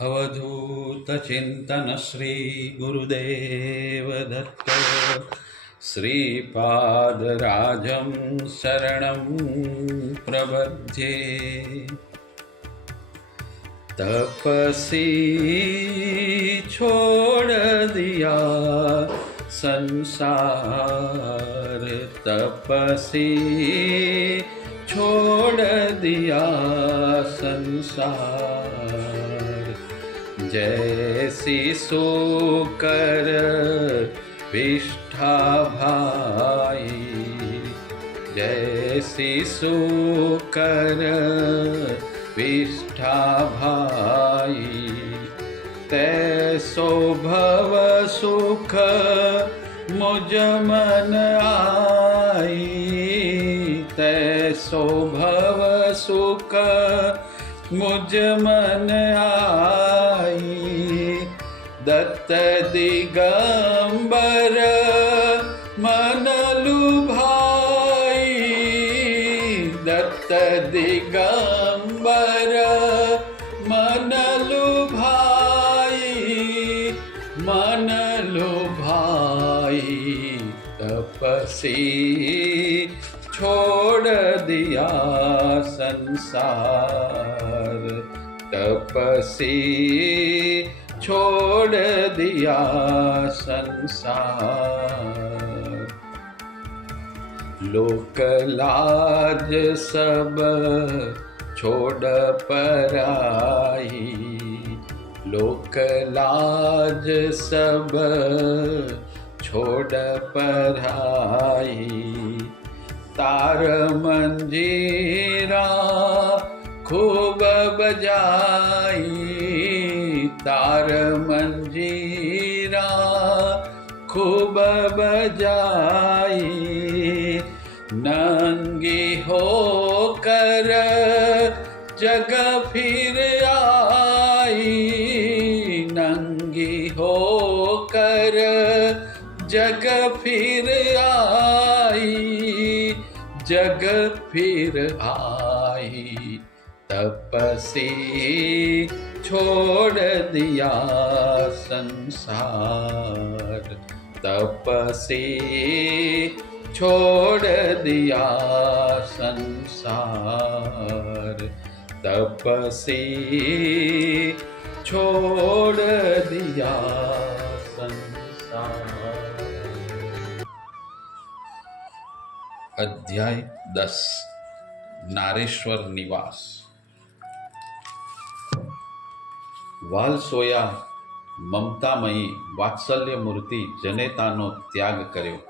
अवधूत चिंतन श्री गुरुदेव दत्त श्रीपादराजं शरणं प्रपद्ये। तपसी छोड़ दिया संसार, तपसी छोड़ दिया संसार। जैसी सोकर विष्ठा भाई, जैसी सोकर विष्ठा भाई। तैसो भव सुख मुझ मन आई, तैसो भव सुख मुझ मन आई। दत्त दिगंबर मन लुभाई, दत्त दिगंबर मन लुभाई, मन लुभाई। तपसी छोड़ दिया संसार, तपसी छोड़ दिया संसार। लोक लाज सब छोड़ पराई, लोक लाज सब छोड़ पराई। तार मंजीरा खूब बजाई, तार मंजीरा खूब बजाई। नंगी होकर जग फिर आई, नंगी होकर जग फिर आई, जग फिर आई। तपसी छोड़ दिया संसार, तपसी छोड़ दिया संसार, तपसी छोड़ दिया संसार। अध्याय 10 नारेश्वर निवास। વાલસોયા મમતામયી વાત્સલ્ય મૂર્તિ જનેતાનો ત્યાગ કર્યો.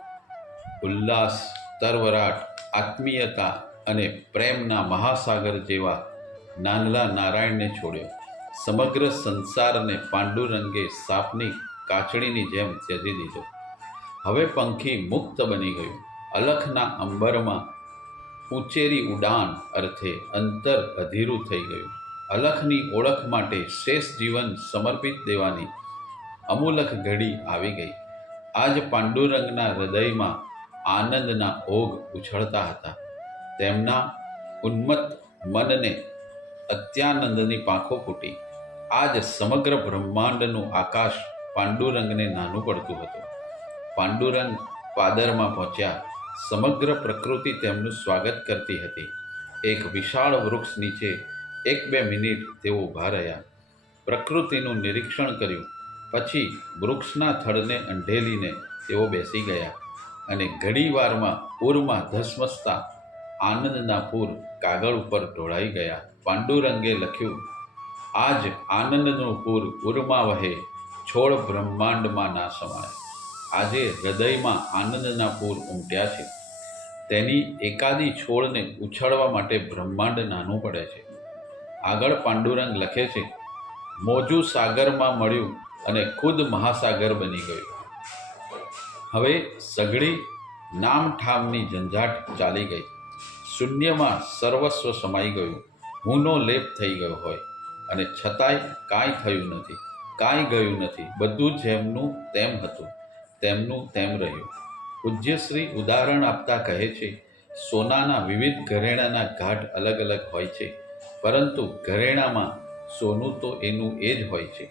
ઉલ્લાસ, તરવરાટ, આત્મીયતા અને પ્રેમના મહાસાગર જેવા નાનલા નારાયણને છોડ્યો. સમગ્ર સંસારને પાંડુરંગે સાપની કાચડીની જેમ ત્યજી દીધો. હવે પંખી મુક્ત બની ગયું. અલખના અંબરમાં ઊંચેરી ઉડાન અર્થે અંતર અધીરું થઈ ગયું. અલખની ઓળખ માટે શેષ જીવન સમર્પિત દેવાની અમૂલક ઘડી આવી ગઈ. આજ પાંડુરંગના હૃદયમાં આનંદના ઓઘ ઉછળતા હતા. તેમના ઉન્મત્ત મનને અત્યાનંદની પાંખો ફૂટી. આજ સમગ્ર બ્રહ્માંડનું આકાશ પાંડુરંગને નાનું પડતું હતું. પાંડુરંગ પાદરમાં પહોંચ્યા. સમગ્ર પ્રકૃતિ તેમનું સ્વાગત કરતી હતી. એક વિશાળ વૃક્ષ નીચે 1-2 મિનિટ તેઓ ઊભા રહ્યા. પ્રકૃતિનું નિરીક્ષણ કર્યું. પછી વૃક્ષના થડને અંઢેલીને તેઓ બેસી ગયા અને ઘડીવારમાં પૂરમાં ધસમસતા આનંદના પૂર કાગળ ઉપર ઢોળાઈ ગયા. પાંડુરંગે લખ્યું, આજ આનંદનું પૂર ઉરમાં વહે, છોડ બ્રહ્માંડમાં ના સમાય. આજે હૃદયમાં આનંદના પૂર ઉમટ્યા છે. તેની એકાદી છોડને ઉછળવા માટે બ્રહ્માંડ નાનું પડે છે. આગળ પાંડુરંગ લખે છે, મોજું સાગરમાં મળ્યું અને ખુદ મહાસાગર બની ગયું. હવે સઘળી નામઠામની ઝંઝાટ ચાલી ગઈ. શૂન્યમાં સર્વસ્વ સમાઈ ગયું. હુંનો લેપ થઈ ગયો હોય અને છતાંય કાંઈ થયું નથી, કાંઈ ગયું નથી. બધું જેમનું તેમ હતું, તેમનું તેમ રહ્યું. પૂજ્યશ્રી ઉદાહરણ આપતા કહે છે, સોનાના વિવિધ ઘરેણાના ઘાટ અલગ અલગ હોય છે, પરંતુ ઘરેણામાં સોનું તો એનું એ જ હોય છે.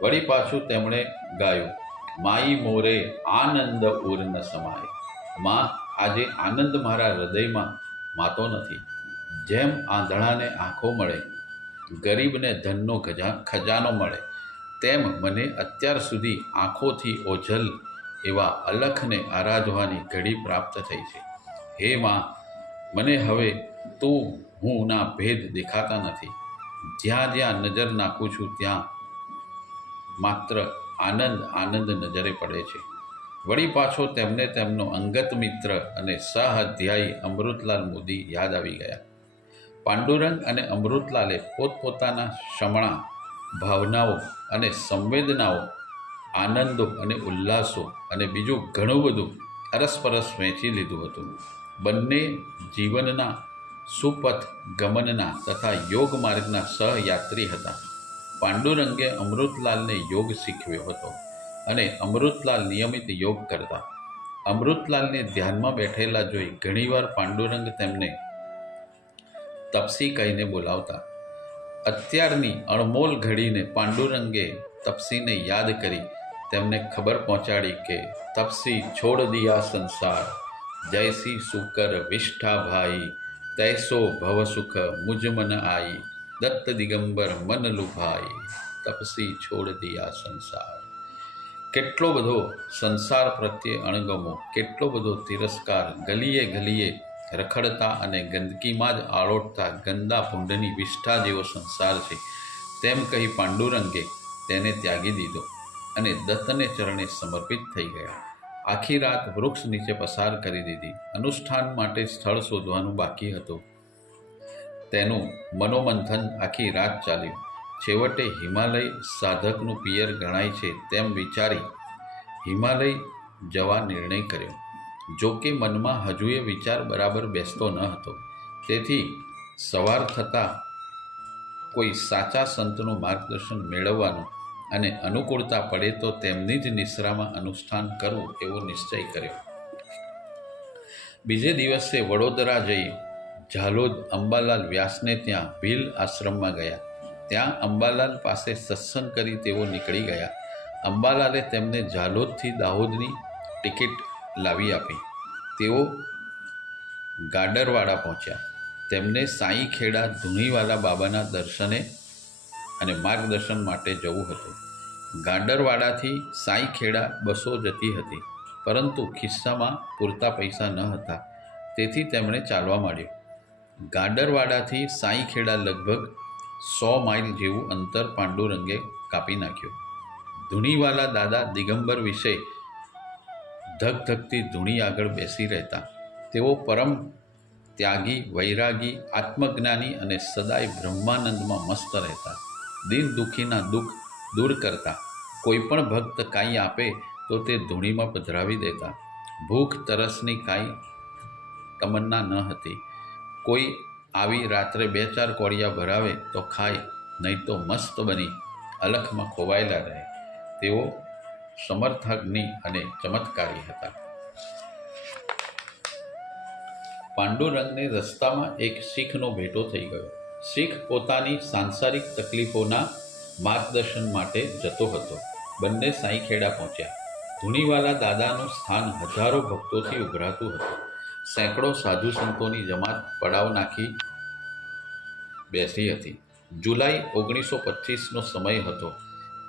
વળી પાછું તેમણે ગાયું, માઈ મોરે આનંદ ઉર ન સમાય. માં, આજે આનંદ મારા હૃદયમાં માતો નથી. જેમ આંધળાને આંખો મળે, ગરીબને ધનનો ખજાનો મળે, તેમ મને અત્યાર સુધી આંખોથી ઓઝલ એવા અલખને આરાધવાની ઘડી પ્રાપ્ત થઈ છે. હે માં, મને હવે તું હુંના ભેદ દેખાતા નથી. જ્યાં જ્યાં નજર નાખું છું ત્યાં માત્ર આનંદ આનંદ નજરે પડે છે. વળી પાછો તેમને તેમનો અંગત મિત્ર અને સહઅધ્યાયી અમૃતલાલ મોદી યાદ આવી ગયા. પાંડુરંગ અને અમૃતલાલે પોતપોતાના શમણા ભાવનાઓ અને સંવેદનાઓ, આનંદો અને ઉલ્લાસો અને બીજું ઘણું બધું અરસપરસ વહેંચી લીધું હતું. બંને જીવનના સુપથ ગમનના તથા યોગ માર્ગના સહયાત્રી હતા. પાંડુરંગે અમૃતલાલને યોગ શીખવ્યો હતો અને અમૃતલાલ નિયમિત યોગ કરતા. અમૃતલાલને ધ્યાનમાં બેઠેલા જોઈ ઘણીવાર પાંડુરંગ તેમને તપસી કહીને બોલાવતા. અત્યારની અણમોલ ઘડીને પાંડુરંગે તપસીને યાદ કરી તેમને ખબર પહોંચાડી કે તપસી છોડ દિયા સંસાર, જૈસી સુકર વિષ્ઠા ભાઈ, તૈસો ભવ સુખ મુજ મન આઈ, દત્ત દિગંબર મન લુભાઈ, તપસી છોડ દિયા સંસાર. કેટલો બધો સંસાર પ્રત્યે અણગમો, કેટલો બધો તિરસ્કાર, ગલીએ ગલીએ રખડતા અને ગંદકીમાં જ આળોટતા ગંદા ભૂંડની વિષ્ઠા જેવો સંસાર છે, તેમ કહી પાંડુરંગે તેને ત્યાગી દીધો અને દત્તને ચરણે સમર્પિત થઈ ગયા. આખી રાત વૃક્ષ નીચે પસાર કરી દીધી. અનુષ્ઠાન માટે સ્થળ શોધવાનું બાકી હતું. તેનું મનોમંથન આખી રાત ચાલ્યું. છેવટે હિમાલય સાધકનું પિયર ગણાય છે તેમ વિચારી હિમાલય જવા નિર્ણય કર્યો. જો કે મનમાં હજુ એ વિચાર બરાબર બેસતો ન હતો. તેથી સવાર થતાં કોઈ સાચા સંતનું માર્ગદર્શન મેળવવાનું અને અનુકૂળતા પડે તો તેમની જ નિશ્રામાં અનુષ્ઠાન કરવું એવો નિશ્ચય કર્યો. બીજે દિવસે વડોદરા જઈ ઝાલોદ અંબાલાલ વ્યાસને ત્યાં ભીલ આશ્રમમાં ગયા. ત્યાં અંબાલાલ પાસે સત્સંગ કરી તેઓ નીકળી ગયા. અંબાલાલે તેમને ઝાલોદથી દાહોદની ટિકિટ લાવી આપી. તેઓ ગાડરવાડા પહોંચ્યા. તેમને સાંઈ ખેડા ધૂણીવાલા બાબાના દર્શને અને માર્ગદર્શન માટે જવું હતું. ગાડરવાડાથી સાંઈ ખેડા બસો જતી હતી, પરંતુ ખિસ્સામાં પૂરતા પૈસા ન હતા. તેથી તેમણે ચાલવા માંડ્યું. ગાડરવાડાથી સાંઈ ખેડા લગભગ 100 માઇલ જેવું અંતર પાંડુરંગે કાપી નાખ્યું. ધૂણીવાલા દાદા દિગંબર વિશે ધગધગતી ધૂણી આગળ બેસી રહેતા. તેઓ પરમ ત્યાગી, વૈરાગી, આત્મજ્ઞાની અને સદાય બ્રહ્માનંદમાં મસ્ત રહેતા. દિન દુઃખીના દુઃખ દૂર કરતા. કોઈ પણ ભક્ત કાંઈ આપે તો તે ધૂણીમાં પધરાવી દેતા. ભૂખ તરસની કાંઈ તમન્ના ન હતી. કોઈ આવી રાત્રે 2-4 કોળિયા ભરાવે તો ખાય, નહીં તો મસ્ત બની અલખમાં ખોવાયેલા રહે. તેઓ સમર્થાગ્નિ અને ચમત્કારી હતા. પાંડુરંગને રસ્તામાં એક શીખનો ભેટો થઈ ગયો. શીખ પોતાની સાંસારિક તકલીફોના માર્ગદર્શન માટે જતો હતો. બંને સાંઈખેડા પહોંચ્યા. ધૂણીવાલા દાદાનું સ્થાન હજારો ભક્તોથી ઉભરાતું હતું. સેંકડો સાધુ સંતોની જમાત પડાવ નાખી બેસી હતી. જુલાઈ 1925નો સમય હતો.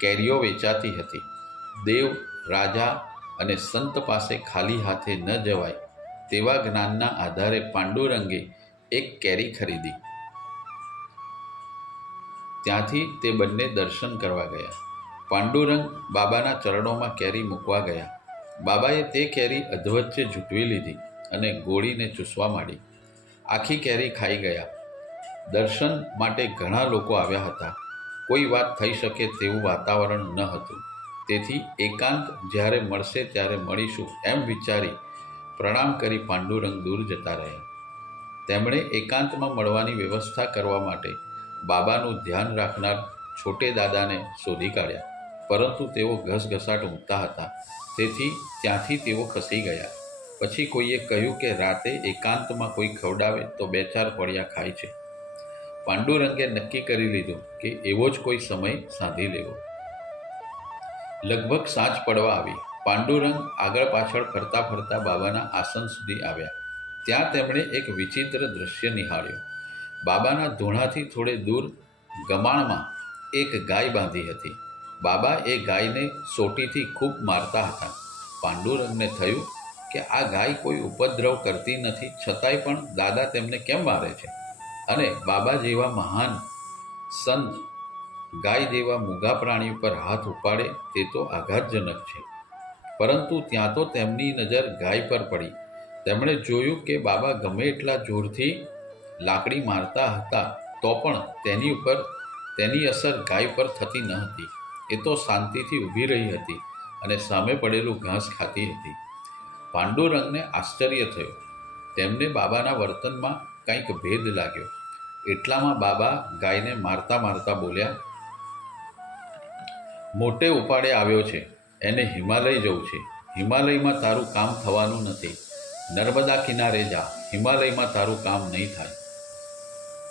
કેરીઓ વેચાતી હતી. દેવ, રાજા અને સંત પાસે ખાલી હાથે ન જવાય તેવા જ્ઞાનના આધારે પાંડુરંગે એક કેરી ખરીદી. ત્યાંથી તે બંને દર્શન કરવા ગયા. પાંડુરંગ બાબાના ચરણોમાં કેરી મૂકવા ગયા. બાબાએ તે કેરી અધવચ્ચે ઝૂંટવી લીધી અને ગોળીને ચૂસવા માંડી. આખી કેરી ખાઈ ગયા. દર્શન માટે ઘણા લોકો આવ્યા હતા. કોઈ વાત થઈ શકે તેવું વાતાવરણ ન હતું. તેથી એકાંત જ્યારે મળશે ત્યારે મળીશું એમ વિચારી પ્રણામ કરી પાંડુરંગ દૂર જતા રહ્યા. તેમણે એકાંતમાં મળવાની વ્યવસ્થા કરવા માટે બાબાનું ધ્યાન રાખનાર છોટે દાદાને શોધી કાઢ્યા, પરંતુ તેઓ ઘસઘસાટ ઊંઘતા હતા. તેથી ત્યાંથી તેઓ ખસી ગયા. પછી કોઈએ કહ્યું કે રાતે એકાંતમાં કોઈ ખવડાવે તો 2-4 કોળિયા ખાય છે. પાંડુરંગે નક્કી કરી લીધું કે એવો જ કોઈ સમય સાધી લેવો. લગભગ સાંજ પડવા આવી. પાંડુરંગ આગળ પાછળ ફરતા ફરતા બાબાના આસન સુધી આવ્યા. ત્યાં તેમણે એક વિચિત્ર દ્રશ્ય નિહાળ્યું. બાબાના ધૂણાથી થોડે દૂર ગમાણમાં એક ગાય બાંધી હતી. બાબા એ ગાયને સોટીથી ખૂબ મારતા હતા. પાંડુરંગને થયું કે આ ગાય કોઈ ઉપદ્રવ કરતી નથી, છતાંય પણ દાદા તેમને કેમ મારે છે? અને બાબા જેવા મહાન સંત ગાય જેવા મૂગા પ્રાણી પર હાથ ઉપાડે તે તો આઘાતજનક છે. પરંતુ ત્યાં તો તેમની નજર ગાય પર પડી. તેમણે જોયું કે બાબા ગમે એટલા જોરથી લાકડી મારતા હતા તો પણ તેની અસર ગાય પર થતી ન હતી. એ તો શાંતિથી ઊભી રહી હતી અને સામે પડેલું ઘાસ ખાતી હતી. પાંડુરંગને આશ્ચર્ય થયું. તેમને બાબાના વર્તનમાં કંઈક ભેદ લાગ્યો. એટલામાં બાબા ગાયને મારતા મારતા બોલ્યા, મોટે ઉપાડે આવ્યો છે, એને હિમાલય જવું છે. હિમાલયમાં તારું કામ થવાનું નથી. નર્મદા કિનારે જા, હિમાલયમાં તારું કામ નહીં થાય.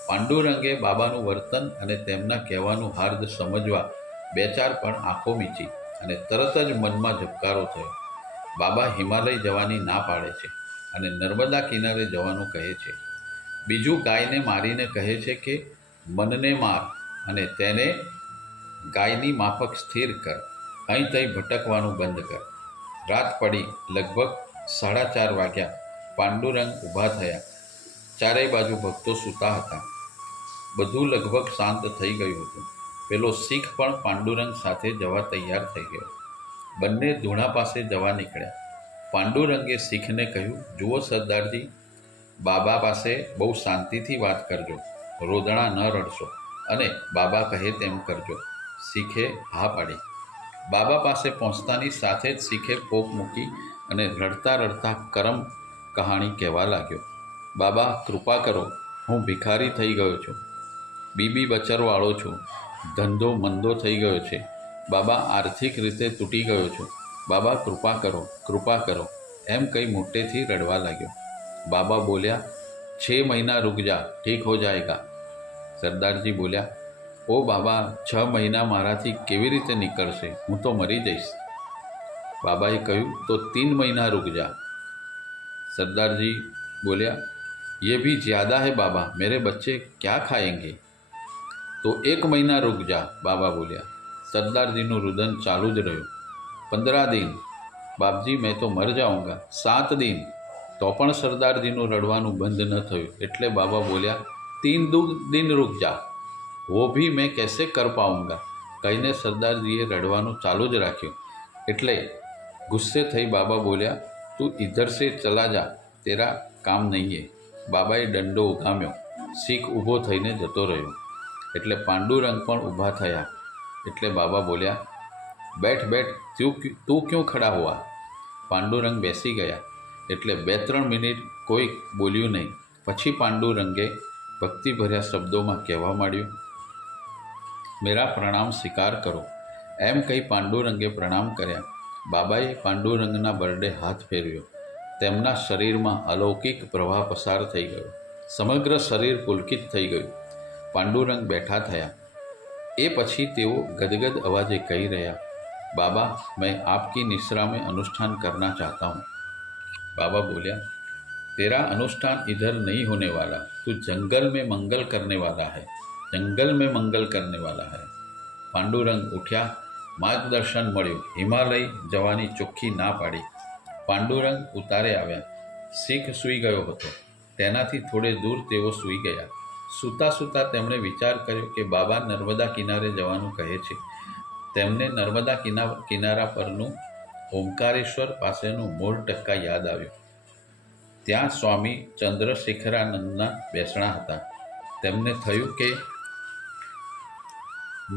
પાંડુરંગે બાબાનું વર્તન અને તેમના કહેવાનું હાર્દ સમજવા બે ચાર પણ આંખો મીચી અને તરત જ મનમાં ઝબકારો થયો. બાબા હિમાલય જવાની ના પાડે છે અને નર્મદા કિનારે જવાનું કહે છે. બીજું ગાયને મારીને કહે છે કે મનને માર અને તેને ગાયની માફક સ્થિર કર. અહીં તહીં ભટકવાનું બંધ કર. રાત પડી. લગભગ 4:30 વાગ્યા. પાંડુરંગ ઊભા થયા. ચારેય બાજુ ભક્તો સૂતા હતા. બધું લગભગ શાંત થઈ ગયું હતું. પેલો શીખ પણ પાંડુરંગ સાથે જવા તૈયાર થઈ ગયો. બંને ધૂણા પાસે જવા નીકળ્યા. પાંડુરંગે શીખને કહ્યું, જુઓ સરદારજી, બાબા પાસે બહુ શાંતિથી વાત કરજો, રોદણા ન રડશો અને બાબા કહે તેમ કરજો. શીખે હા પાડી. બાબા પાસે પહોંચતાની સાથે જ શીખે પોક મૂકી અને રડતા રડતા કરમ કહાણી કહેવા લાગ્યો. બાબા કૃપા કરો, હું ભિખારી થઈ ગયો છું, બીબી બચરવાળો છું, ધંધો મંદો થઈ ગયો છે. બાબા આર્થિક રીતે તૂટી ગયો છું. બાબા કૃપા કરો એમ કંઈ મોટેથી રડવા લાગ્યો. બાબા બોલ્યા, 6 મહિના રૂક જા, ઠીક હો જાएगा. સરદારજી બોલ્યા, ઓ બાબા, 6 મહિના મારાથી કેવી રીતે નીકળશે? હું તો મરી જઈશ. બાબાએ કહ્યું, તો 3 મહિના રૂક જા. सरदार जी बोलिया, ये भी ज़्यादा है बाबा, मेरे बच्चे क्या खाएंगे? तो 1 महीना रुक जा, बाबा बोलिया. सरदारजीનું રુદન ચાલુ જ રહ્યું. 15 दिन, બાપજી મેં તો મર જાઉંગા. 7 दिन, તો પણ સરદારજીનું રડવાનું બંધ ન થયું. એટલે બાબા બોલ્યા, 3 दिन रुक जा, वो भी मैं कैसे कर पाऊंगा? કહીને સરદારજીએ રડવાનું ચાલુ જ રાખ્યું. એટલે ગુસ્સે થઈ બાબા બોલ્યા, તું ઇધર સે ચલા જા, તેરા કામ નહીં હે. બાબાએ દંડો ઉગામ્યો. શીખ ઊભો થઈને જતો રહ્યો. એટલે પાંડુરંગ પણ ઊભા થયા. એટલે બાબા બોલ્યા, બેઠ બેઠ, તું ક્यों ખડા હુઆ? પાંડુરંગ બેસી ગયા. એટલે 2-3 મિનિટ કોઈ બોલ્યું નહીં. પછી પાંડુરંગે ભક્તિભર્યા શબ્દોમાં કહેવા માંડ્યું, મેરા પ્રણામ સ્વીકાર કરો. એમ કહી પાંડુરંગે પ્રણામ કર્યા. બાબાએ પાંડુરંગના બરડે હાથ ફેરવ્યો. તેમના શરીરમાં અલૌકિક પ્રવાહ પસાર થઈ ગયો. સમગ્ર શરીર પુલકિત થઈ ગયું. પાંડુરંગ બેઠા થયા. એ પછી તેઓ ગદગદ અવાજે કહી રહ્યા, बाबा मैं आपकी निश्रा में अनुष्ठान करना चाहता हूँ. बाबा बोलिया, तेरा अनुष्ठान इधर नहीं होने वाला, तू जंगल में मंगल करने वाला है, जंगल में मंगल करने वाला है. પાંડુરંગ ઉઠ્યા. માર્ગદર્શન મળ્યું. હિમાલય જવાની ચોખ્ખી ના પાડી. પાંડુરંગ ઉતારે આવ્યા. શીખ સૂઈ ગયો હતો. તેનાથી થોડે દૂર તેઓ સૂઈ ગયા. સૂતા સૂતા તેમણે વિચાર કર્યો કે બાબા નર્મદા કિનારે જવાનું કહે છે. તેમને નર્મદા કિનારા પરનું ઓમકારેશ્વર પાસેનું મૂળ ટક્કા યાદ આવ્યું. ત્યાં સ્વામી ચંદ્રશેખરાનંદના બેસણા હતા. તેમને થયું કે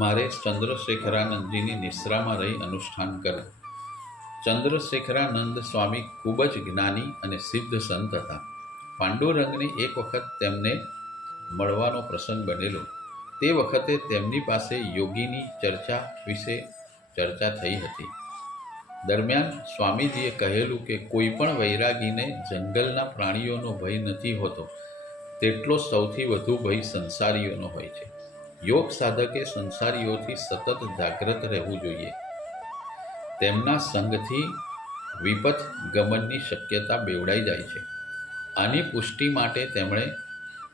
મારે ચંદ્રશેખરાનંદજીની નિશ્રામાં રહી અનુષ્ઠાન કરવું. ચંદ્રશેખરાનંદ સ્વામી ખૂબ જ જ્ઞાની અને સિદ્ધ સંત હતા. પાંડુરંગને એક વખત તેમને મળવાનો પ્રસંગ બનેલો. તે વખતે તેમની પાસે યોગીની ચર્ચા વિશે ચર્ચા થઈ હતી. દરમિયાન સ્વામીજીએ કહેલું કે કોઈ પણ વૈરાગીને જંગલના પ્રાણીઓનો ભય નથી હોતો. તેટલો સૌથી વધુ ભય સંસારીઓનો હોય છે. યોગ સાધકે સંસારીઓથી સતત જાગ્રત રહેવું જોઈએ. તેમના સંગથી વિપથ ગમનની શક્યતા બેવડાઈ જાય છે. આની પુષ્ટિ માટે તેમણે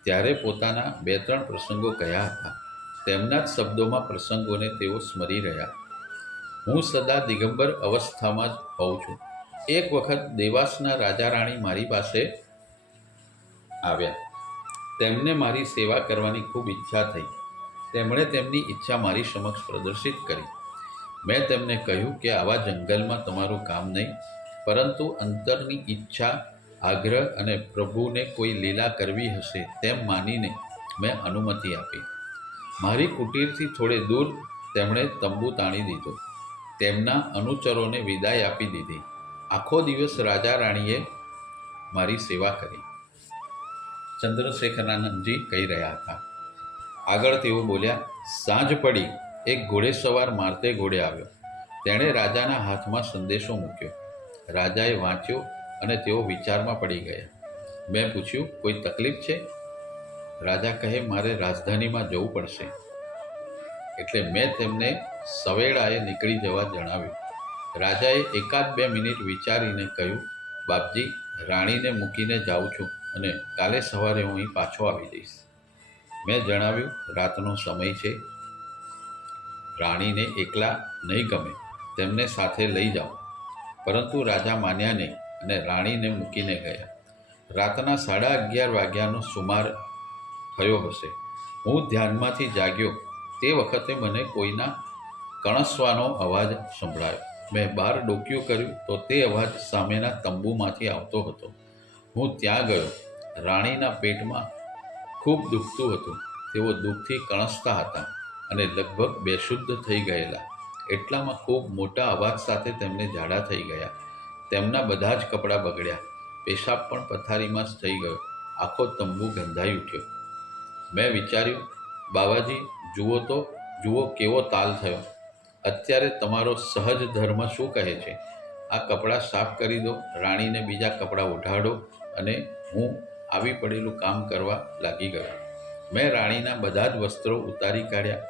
ત્યારે પોતાના 2-3 પ્રસંગો કહ્યા હતા. તેમના જ શબ્દોમાં પ્રસંગોને તેઓ સ્મરી રહ્યા. હું સદા દિગંબર અવસ્થામાં જ હોઉં છું. એક વખત દેવાસના રાજા રાણી મારી પાસે આવ્યા. તેમને મારી સેવા કરવાની ખૂબ ઈચ્છા થઈ. તેમણે તેમની ઈચ્છા મારી સમક્ષ પ્રદર્શિત કરી. મેં તેમને કહ્યું કે આવા જંગલમાં તમારું કામ નહીં, પરંતુ અંતરની ઈચ્છા, આગ્રહ અને પ્રભુને કોઈ લીલા કરવી હશે તેમ માનીને મેં અનુમતિ આપી. મારી કુટીરથી થોડે દૂર તેમણે તંબુ તાણી દીધો. તેમના અનુચરોને વિદાય આપી દીધી. આખો દિવસ રાજા રાણીએ મારી સેવા કરી. ચંદ્રશેખરાનંદજી કહી રહ્યા હતા. આગળ તેઓ બોલ્યા, સાંજ પડી. એક ઘોડેસવાર મારતે ઘોડે આવ્યો. તેણે રાજાના હાથમાં સંદેશો મૂક્યો. રાજાએ વાંચ્યો અને તેઓ વિચારમાં પડી ગયા. મેં પૂછ્યું, કોઈ તકલીફ છે? રાજા કહે, મારે રાજધાનીમાં જવું પડશે. એટલે મેં તેમને સવેળાએ નીકળી જવા જણાવ્યું. રાજાએ 1-2 મિનિટ વિચારીને કહ્યું, બાપજી, રાણીને મૂકીને જાઉં છું અને કાલે સવારે હું અહીં પાછો આવી જઈશ. મેં જણાવ્યું, રાતનો સમય છે, રાણીને એકલા નહીં ગમે, તેમને સાથે લઈ જાઓ. પરંતુ રાજા માન્યા નહીં અને રાણીને મૂકીને ગયા. રાતના 11:30 વાગ્યાનો સુમાર થયો હશે. હું ધ્યાનમાંથી જાગ્યો તે વખતે મને કોઈના કણસવાનો અવાજ સંભળાયો. મેં બહાર ડોકિયું કર્યું તો તે અવાજ સામેના તંબુમાંથી આવતો હતો. હું ત્યાં ગયો. રાણીના પેટમાં ખૂબ દુખતું હતું. તેઓ દુઃખથી કણસતા હતા અને લગભગ બેશુદ્ધ થઈ ગયેલા. એટલામાં ખૂબ મોટા અવાજ સાથે તેમને ઝાડા થઈ ગયા. તેમના બધા જ કપડાં બગડ્યા. પેશાબ પણ પથારીમાં જ થઈ ગયો. આખો તંબુ ગંધાઈ ઉઠ્યો. મેં વિચાર્યું, બાવાજી, જુઓ કેવો તાલ થયો. અત્યારે તમારો સહજ ધર્મ શું કહે છે? આ કપડાં સાફ કરી દો, રાણીને બીજા કપડાં ઉઢાડો અને હું આવી પડેલું કામ કરવા લાગી ગયો. મેં રાણીના બધા જ વસ્ત્રો ઉતારી કાઢ્યા.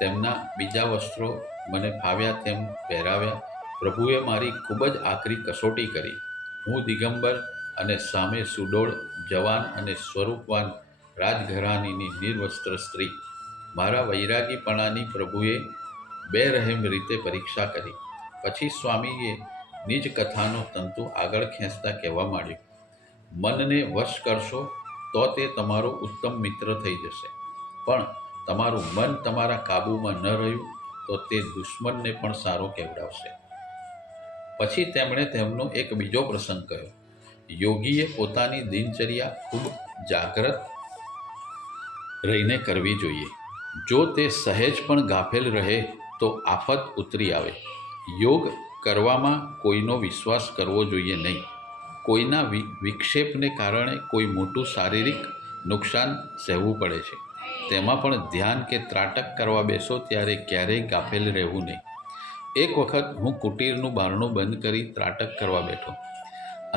તેમના બીજા વસ્ત્રો મને ફાવ્યા તેમ પહેરાવ્યા. પ્રભુએ મારી ખૂબ જ આકરી કસોટી કરી. હું દિગંબર અને સામે સુડોળ, જવાન અને સ્વરૂપવાન રાજઘરાનીની નિર્વસ્ત્ર સ્ત્રી. મારા વૈરાગીપણાની પ્રભુએ બેરહેમ રીતે પરીક્ષા કરી. પછી સ્વામીએ નિજ કથાનો તંતુ આગળ ખેંચતા કહેવા માંડ્યું, મનને વશ કરશો તો તે તમારો ઉત્તમ મિત્ર થઈ જશે, પણ તમારું મન તમારા કાબૂમાં ન રહ્યું તો તે દુશ્મનને પણ સારો કહેવડાવશે. પછી તેમણે તેમનો એક બીજો પ્રસંગ કહ્યો. યોગીએ પોતાની દિનચર્યા ખૂબ જાગ્રત રહીને કરવી જોઈએ. જો તે સહેજ પણ ગાફેલ રહે તો આફત ઉતરી આવે. યોગ કરવામાં કોઈનો વિશ્વાસ કરવો જોઈએ નહીં. કોઈના વિક્ષેપને કારણે કોઈ મોટું શારીરિક નુકસાન સહેવું પડે છે. તેમાં પણ ધ્યાન કે ત્રાટક કરવા બેસો ત્યારે ક્યારેય ગાફેલ રહેવું નહીં. એક વખત હું કુટીરનું બારણું બંધ કરી ત્રાટક કરવા બેઠો.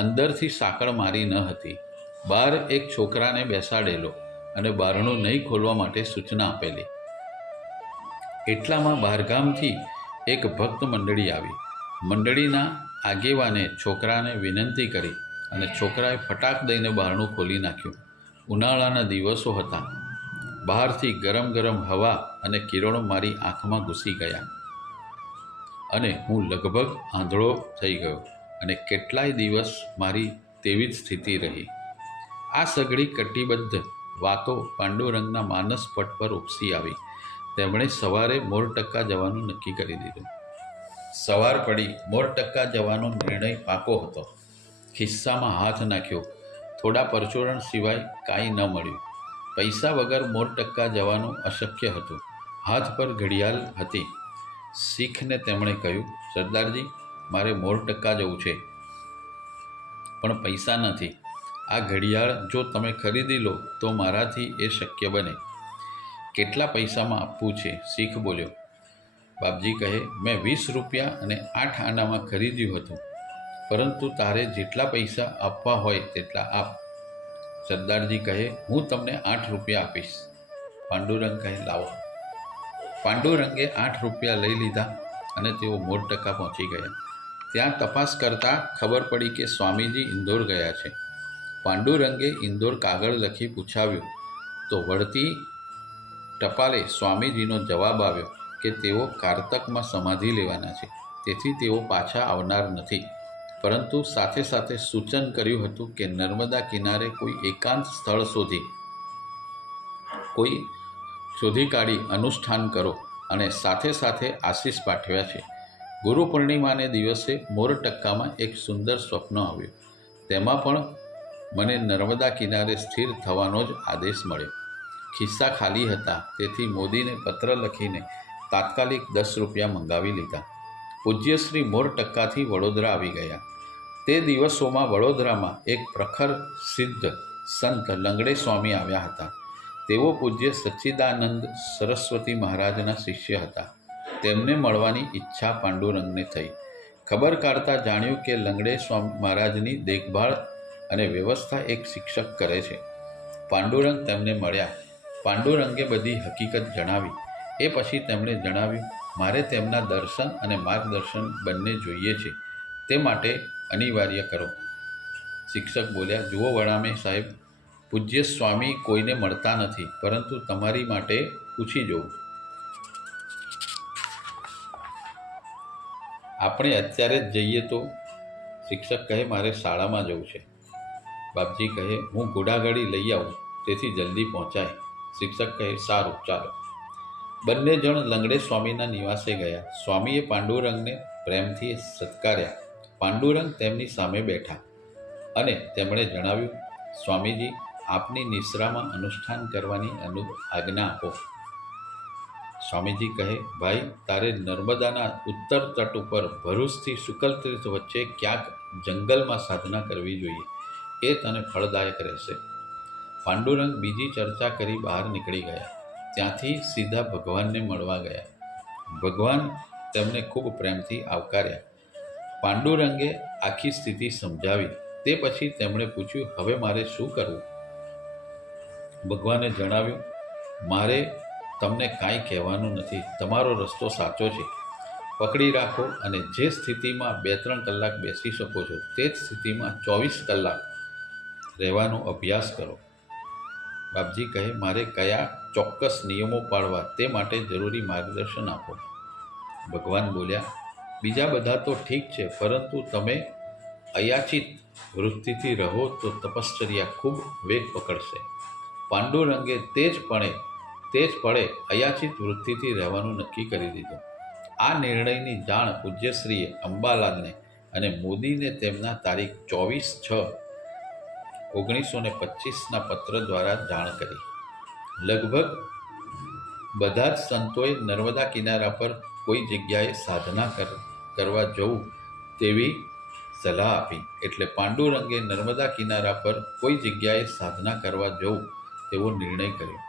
અંદરથી સાંકળ મારી ન હતી. બહાર એક છોકરાને બેસાડેલો અને બારણું નહીં ખોલવા માટે સૂચના આપેલી. એટલામાં બહારગામથી એક ભક્ત મંડળી આવી. મંડળીના આગેવાને છોકરાને વિનંતી કરી અને છોકરાએ ફટાક દઈને બારણું ખોલી નાખ્યું. ઉનાળાના દિવસો હતા. બહારથી ગરમ ગરમ હવા અને કિરણો મારી આંખમાં ઘૂસી ગયા અને હું લગભગ આંધળો થઈ ગયો અને કેટલાય દિવસ મારી તેવી જ સ્થિતિ રહી. આ સઘળી કટિબદ્ધ વાતો પાંડુરંગના માનસપટ પર ઉપસી આવી. તેમણે સવારે મોરટક્કા જવાનું નક્કી કરી દીધું. સવાર પડી. મોરટક્કા જવાનો નિર્ણય પાકો હતો. ખિસ્સામાં હાથ નાખ્યો. થોડા પરચુરણ સિવાય કાંઈ ન મળ્યું. પૈસા વગર મોરટક્કા જવાનું અશક્ય હતું. હાથ પર ઘડિયાળ હતી. શીખને તેમણે કહ્યું, સરદારજી, મારે મોરટક્કા જવું છે, પણ પૈસા નથી. આ ઘડિયાળ જો તમે ખરીદી લો તો મારાથી એ શક્ય બને. કેટલા પૈસામાં આપવું છે? શીખ બોલ્યો. બાપજી કહે, મેં 20 રૂપિયા અને 8 આનામાં ખરીદ્યું હતું, પરંતુ તારે જેટલા પૈસા આપવા હોય તેટલા આપ. સરદારજી કહે, હું તમને 8 રૂપિયા આપીશ. પાંડુરંગ કહે, લાવો. પાંડુરંગે 8 રૂપિયા લઈ લીધા અને તેઓ મોરટકા પહોંચી ગયા. ત્યાં તપાસ કરતાં ખબર પડી કે સ્વામીજી ઇન્દોર ગયા છે. પાંડુરંગે ઇન્દોર કાગળ લખી પૂછાવ્યું તો વળતી ટપાલે સ્વામીજીનો જવાબ આવ્યો કે તેઓ કારતકમાં સમાધિ લેવાના છે, તેથી તેઓ પાછા આવનાર નથી. પરંતુ સાથે સાથે સૂચન કર્યું હતું કે નર્મદા કિનારે કોઈ એકાંત સ્થળ શોધી કાઢી અનુષ્ઠાન કરો, અને સાથે સાથે આશીષ પાઠવ્યા છે. ગુરુ પૂર્ણિમાને દિવસે મોરટક્કામાં એક સુંદર સ્વપ્ન આવ્યું. તેમાં પણ મને નર્મદા કિનારે સ્થિર થવાનો જ આદેશ મળ્યો. ખિસ્સા ખાલી હતા, તેથી મોદીને પત્ર લખીને તાત્કાલિક 10 રૂપિયા મંગાવી લીધા. પૂજ્ય શ્રી મોરટક્કાથી વડોદરા આવી ગયા. તે દિવસોમાં વડોદરામાં એક પ્રખર સિદ્ધ સંત લંગડે સ્વામી આવ્યા હતા. તેઓ પૂજ્ય સચ્ચિદાનંદ સરસ્વતી મહારાજના શિષ્ય હતા. તેમને મળવાની ઈચ્છા પાંડુરંગને થઈ. ખબર કાઢતા જાણ્યું કે લંગડે સ્વામી મહારાજની દેખભાળ અને વ્યવસ્થા એક શિક્ષક કરે છે. પાંડુરંગ તેમને મળ્યા. પાંડુરંગે બધી હકીકત જણાવી. એ પછી તેમણે જણાવ્યું, મારે તેમના દર્શન અને માર્ગદર્શન બંને જોઈએ છે, તે માટે અનિવાર્ય કરો. શિક્ષક બોલ્યા, જુઓ વડામે સાહેબ, પૂજ્ય સ્વામી કોઈને મળતા નથી, પરંતુ તમારી માટે પૂછી જોઉં. આપણે અત્યારે જ જઈએ તો? શિક્ષક કહે, મારે શાળામાં જવું છે. બાપજી કહે, હું ઘોડાગાડી લઈ આવું, તેથી જલ્દી પહોંચાય. શિક્ષક કહે, સારું, ચાલો. બંને જણ લંગડે સ્વામીના નિવાસે ગયા. સ્વામીએ પાંડુરંગને પ્રેમથી સત્કાર્યા. પાંડુરંગ તેમની સામે બેઠા અને તેમણે જણાવ્યું, સ્વામીજી, આપની નિશ્રામાં અનુષ્ઠાન કરવાની આજ્ઞા આપો. સ્વામીજી કહે, ભાઈ, તારે નર્મદાના ઉત્તર તટ ઉપર ભરૂચથી શુકલતીર્થ વચ્ચે ક્યાંક જંગલમાં સાધના કરવી જોઈએ. એ તને ફળદાયક રહેશે. પાંડુરંગ બીજી ચર્ચા કરી બહાર નીકળી ગયા. ત્યાંથી સીધા ભગવાનને મળવા ગયા. ભગવાન તેમને ખૂબ પ્રેમથી આવકાર્યા. પાંડુરંગે આખી સ્થિતિ સમજાવી. તે પછી તેમણે પૂછ્યું, હવે મારે શું કરવું? ભગવાને જણાવ્યું, મારે તમને કાંઈ કહેવાનું નથી. તમારો રસ્તો સાચો છે, પકડી રાખો અને જે સ્થિતિમાં 2-3 કલાક બેસી શકો છો, તે જ સ્થિતિમાં 24 કલાક રહેવાનો અભ્યાસ કરો. બાપજી કહે, મારે કયા ચોક્કસ નિયમો પાળવા તે માટે જરૂરી માર્ગદર્શન આપો. ભગવાન બોલ્યા, બીજા બધા તો ઠીક છે, પરંતુ તમે અયાચિત વૃત્તિથી રહો તો તપશ્ચર્યા ખૂબ વેગ પકડશે. પાંડુરંગે તે જ પળે અયાચિત વૃત્તિથી રહેવાનું નક્કી કરી દીધું. આ નિર્ણયની જાણ પૂજ્યશ્રીએ અંબાલાલને અને મોદીને તેમના તારીખ 24/6/1925ના પત્ર દ્વારા જાણ કરી. લગભગ બધા જ સંતોએ નર્મદા કિનારા પર કોઈ જગ્યાએ સાધના કરવા જવું તેવી સલાહ આપી. એટલે પાંડુરંગે નર્મદા કિનારા પર કોઈ જગ્યાએ સાધના કરવા જવું તેવો નિર્ણય કર્યો.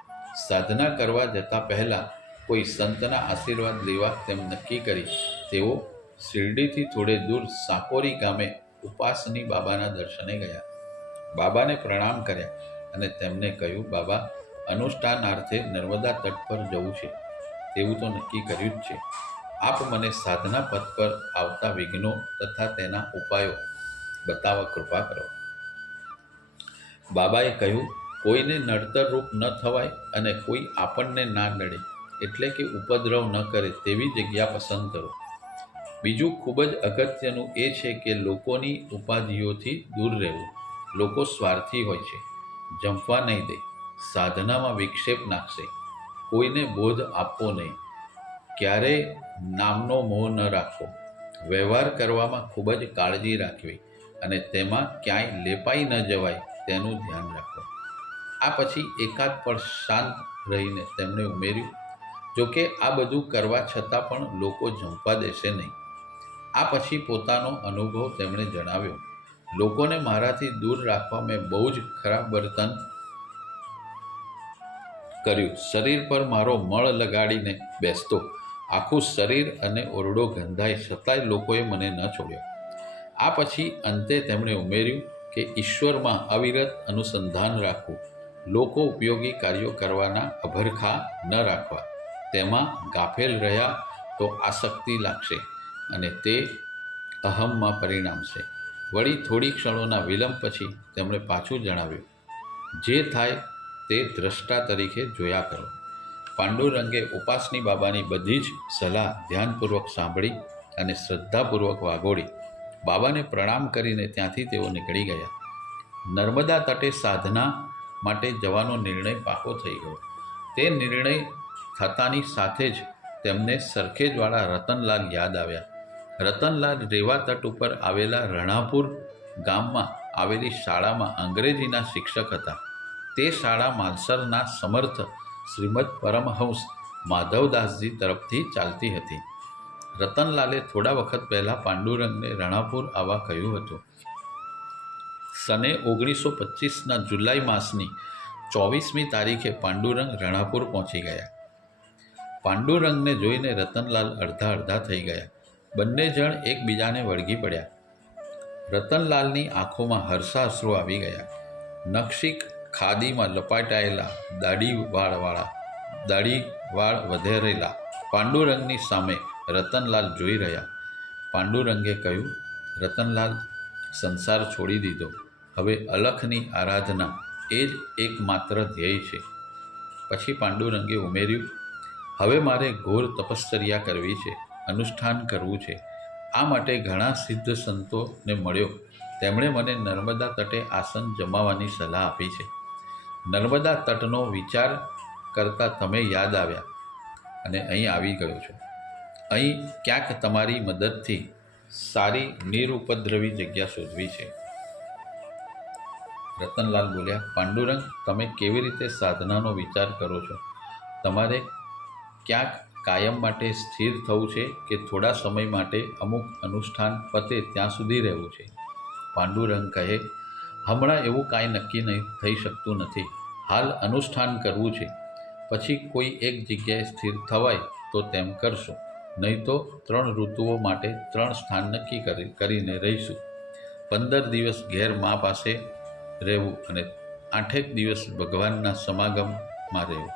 સાધના કરવા જતાં પહેલાં કોઈ સંતના આશીર્વાદ લેવા તેમ નક્કી કરી તેઓ શિરડીથી થોડે દૂર સાકોરી ગામે ઉપાસની બાબાના દર્શને ગયા. બાબાને પ્રણામ કર્યા અને તેમને કહ્યું, બાબા, અનુષ્ઠાનાર્થે નર્મદા તટ પર જવું છે તેવું તો નક્કી કર્યું જ છે. આપ મને સાધના પથ પર આવતા વિઘ્નો તથા તેના ઉપાયો બતાવવા કૃપા કરો. બાબાએ કહ્યું, કોઈને નડતરરૂપ ન થવાય અને કોઈ આપણને ના નડે, એટલે કે ઉપદ્રવ ન કરે તેવી જગ્યા પસંદ કરો. બીજું ખૂબ જ અગત્યનું એ છે કે લોકોની ઉપાધિઓથી દૂર રહેવું. લોકો સ્વાર્થી હોય છે, જંપવા નહીં દે, સાધનામાં વિક્ષેપ નાખશે, કોઈને બોધ આપવો નહીં, ક્યારેય નામનો મોહ ન રાખવો, વ્યવહાર કરવામાં ખૂબ જ કાળજી રાખવી અને તેમાં ક્યાંય લેપાઈ ન જવાય તેનું ધ્યાન રાખવું. આ પછી એકાદ પળ શાંત રહીને તેમણે ઉમેર્યું, જોકે આ બધું કરવા છતાં પણ લોકો જંપવા દેશે નહીં. આ પછી પોતાનો અનુભવ તેમણે જણાવ્યો. લોકોને મારાથી દૂર રાખવા મેં બહુ જ ખરાબ વર્તન કર્યું. શરીર પર મારો મળ લગાડીને બેસતો, આખું શરીર અને ઓરડો ગંધાય છતાંય લોકોએ મને ન છોડ્યો. આ પછી અંતે તેમણે ઉમેર્યું, કે ઈશ્વરમાં અવિરત અનુસંધાન રાખવું, લોકો ઉપયોગી કાર્યો કરવાના અભરખા ન રાખવા, તેમાં ગાફેલ રહ્યા તો આસક્તિ લાગશે અને તે અહમમાં પરિણામશે. વળી થોડી ક્ષણોના વિલંબ પછી તેમણે પાછું જણાવ્યું, જે થાય તે દ્રષ્ટા તરીકે જોયા કરો. પાંડુરંગે ઉપાસની બાબાની બધી જ સલાહ ધ્યાનપૂર્વક સાંભળી અને શ્રદ્ધાપૂર્વક વાગોળી. બાબાને પ્રણામ કરીને ત્યાંથી તેઓ નીકળી ગયા. નર્મદા તટે સાધના માટે જવાનો નિર્ણય પાકો થઈ ગયો. તે નિર્ણય થતાની સાથે જ તેમને સરખેજવાળા રતનલાલ યાદ આવ્યા. રતનલાલ રેવા તટ ઉપર આવેલા રણાપુર ગામમાં આવેલી શાળામાં અંગ્રેજીના શિક્ષક હતા. તે શાળા માલસરના સમર્થ શ્રીમદ પરમહંસ માધવદાસજી તરફથી ચાલતી હતી. રતનલાલે થોડા વખત પહેલાં પાંડુરંગને રણાપુર આવવા કહ્યું હતું. સને 1925ના જુલાઈ માસની 24મી તારીખે પાંડુરંગ રણાપુર પહોંચી ગયા. પાંડુરંગને જોઈને રતનલાલ અડધા અડધા થઈ ગયા. બંને જણ એકબીજાને વળગી પડ્યા. રતનલાલની આંખોમાં હર્ષાશ્રુ આવી ગયા. નકશી ખાદીમાં લપાટાયેલા દાઢીવાળ વધેરેલા પાંડુરંગની સામે રતનલાલ જોઈ રહ્યા. પાંડુરંગે કહ્યું, રતનલાલ, સંસાર છોડી દીધો. હવે અલખની આરાધના એ જ એકમાત્ર ધ્યેય છે. પછી પાંડુરંગે ઉમેર્યું, હવે મારે ઘોર તપશ્ચર્યા કરવી છે, અનુષ્ઠાન કરવું છે. આ માટે ઘણા સિદ્ધ સંતોને મળ્યો. તેમણે મને નર્મદા તટે આસન જમાવવાની સલાહ આપી છે. નર્મદા તટનો વિચાર કરતાં તમે યાદ આવ્યા અને અહીં આવી ગયો છો. અહીં ક્યાંક તમારી મદદથી સારી નિરુપદ્રવી જગ્યા શોધવી છે. રતનલાલ બોલ્યા, પાંડુરંગ, તમે કેવી રીતે સાધનાનો વિચાર કરો છો? તમારે ક્યાંક કાયમ માટે સ્થિર થવું છે કે થોડા સમય માટે અમુક અનુષ્ઠાન પતે ત્યાં સુધી રહેવું છે? પાંડુરંગ કહે, હમણાં એવું કાંઈ નક્કી નહીં થઈ શકતું નથી. હાલ અનુષ્ઠાન કરવું છે. પછી કોઈ એક જગ્યાએ સ્થિર થવાય તો તેમ કરશું. નહીં તો 3 ઋતુઓ માટે 3 સ્થાન નક્કી કરીને રહીશું. 15 દિવસ ઘેર મા પાસે રહેવું અને 8 દિવસ ભગવાનના સમાગમમાં રહેવું.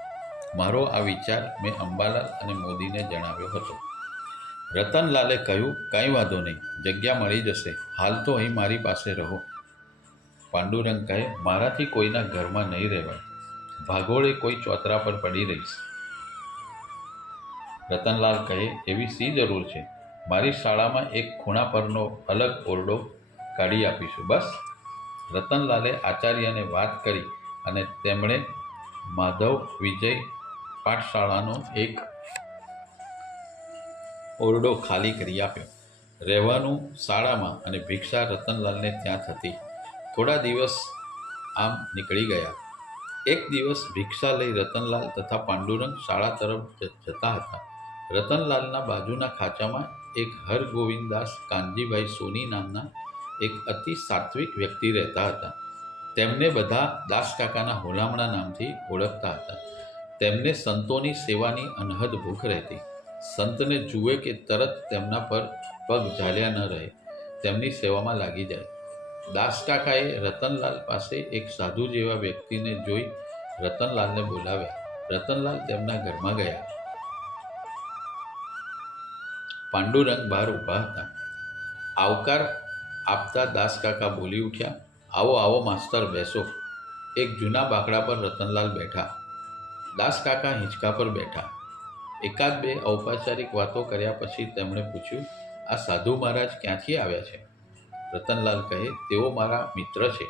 મારો આ વિચાર મેં અંબાલાલ અને મોદીને જણાવ્યો હતો. રતનલાલે કહ્યું, કાંઈ વાંધો નહીં, જગ્યા મળી જશે. હાલ તો અહીં મારી પાસે રહો. પાંડુરંગ કહે, મારાથી કોઈના ઘરમાં નહીં રહેવાય. ભાગોળે કોઈ ચોતરા પર પડી રહીશ. રતનલાલ કહે, એવી શી જરૂર છે? મારી શાળામાં એક ખૂણા પરનો અલગ ઓરડો કાઢી આપીશું, બસ. રતનલાલે આચાર્યને વાત કરી અને તેમણે માધવ વિજય પાઠશાળાનો એક ઓરડો ખાલી કરી આપ્યો. રહેવાનું શાળામાં અને ભિક્ષા રતનલાલને ત્યાં થતી. થોડા દિવસ આમ નીકળી ગયા. એક દિવસ ભિક્ષા લઈ રતનલાલ તથા પાંડુરંગ શાળા તરફ જતા હતા. રતનલાલના બાજુના ખાંચામાં એક હરગોવિંદાસ કાનજીભાઈ સોની નામના એક અતિ સાત્વિક વ્યક્તિ રહેતા હતા. તેમને બધા દાસકાકાના હોલામણા નામથી ઓળખતા હતા. તેમને સંતોની સેવાની અનહદ ભૂખ રહેતી. સંતને જુએ કે તરત તેમના પર પગ ઝાલ્યા ન રહે, તેમની સેવામાં લાગી જાય. દાસકાકાએ રતનલાલ પાસે એક સાધુ જેવા વ્યક્તિને જોઈ રતનલાલને બોલાવ્યા. રતનલાલ તેમના ઘરમાં ગયા. પાંડુરંગ બહાર ઊભા હતા. આવકાર આપતા દાસકાકા બોલી ઉઠ્યા, આવો આવો માસ્તર, બેસો. એક જૂના બાકડા પર રતનલાલ બેઠા. દાસકાકા હિંચકા પર બેઠા. એકાદ બે ઔપચારિક વાતો કર્યા પછી તેમણે પૂછ્યું, આ સાધુ મહારાજ ક્યાંથી આવ્યા છે? રતનલાલ કહે, તેઓ મારા મિત્ર છે.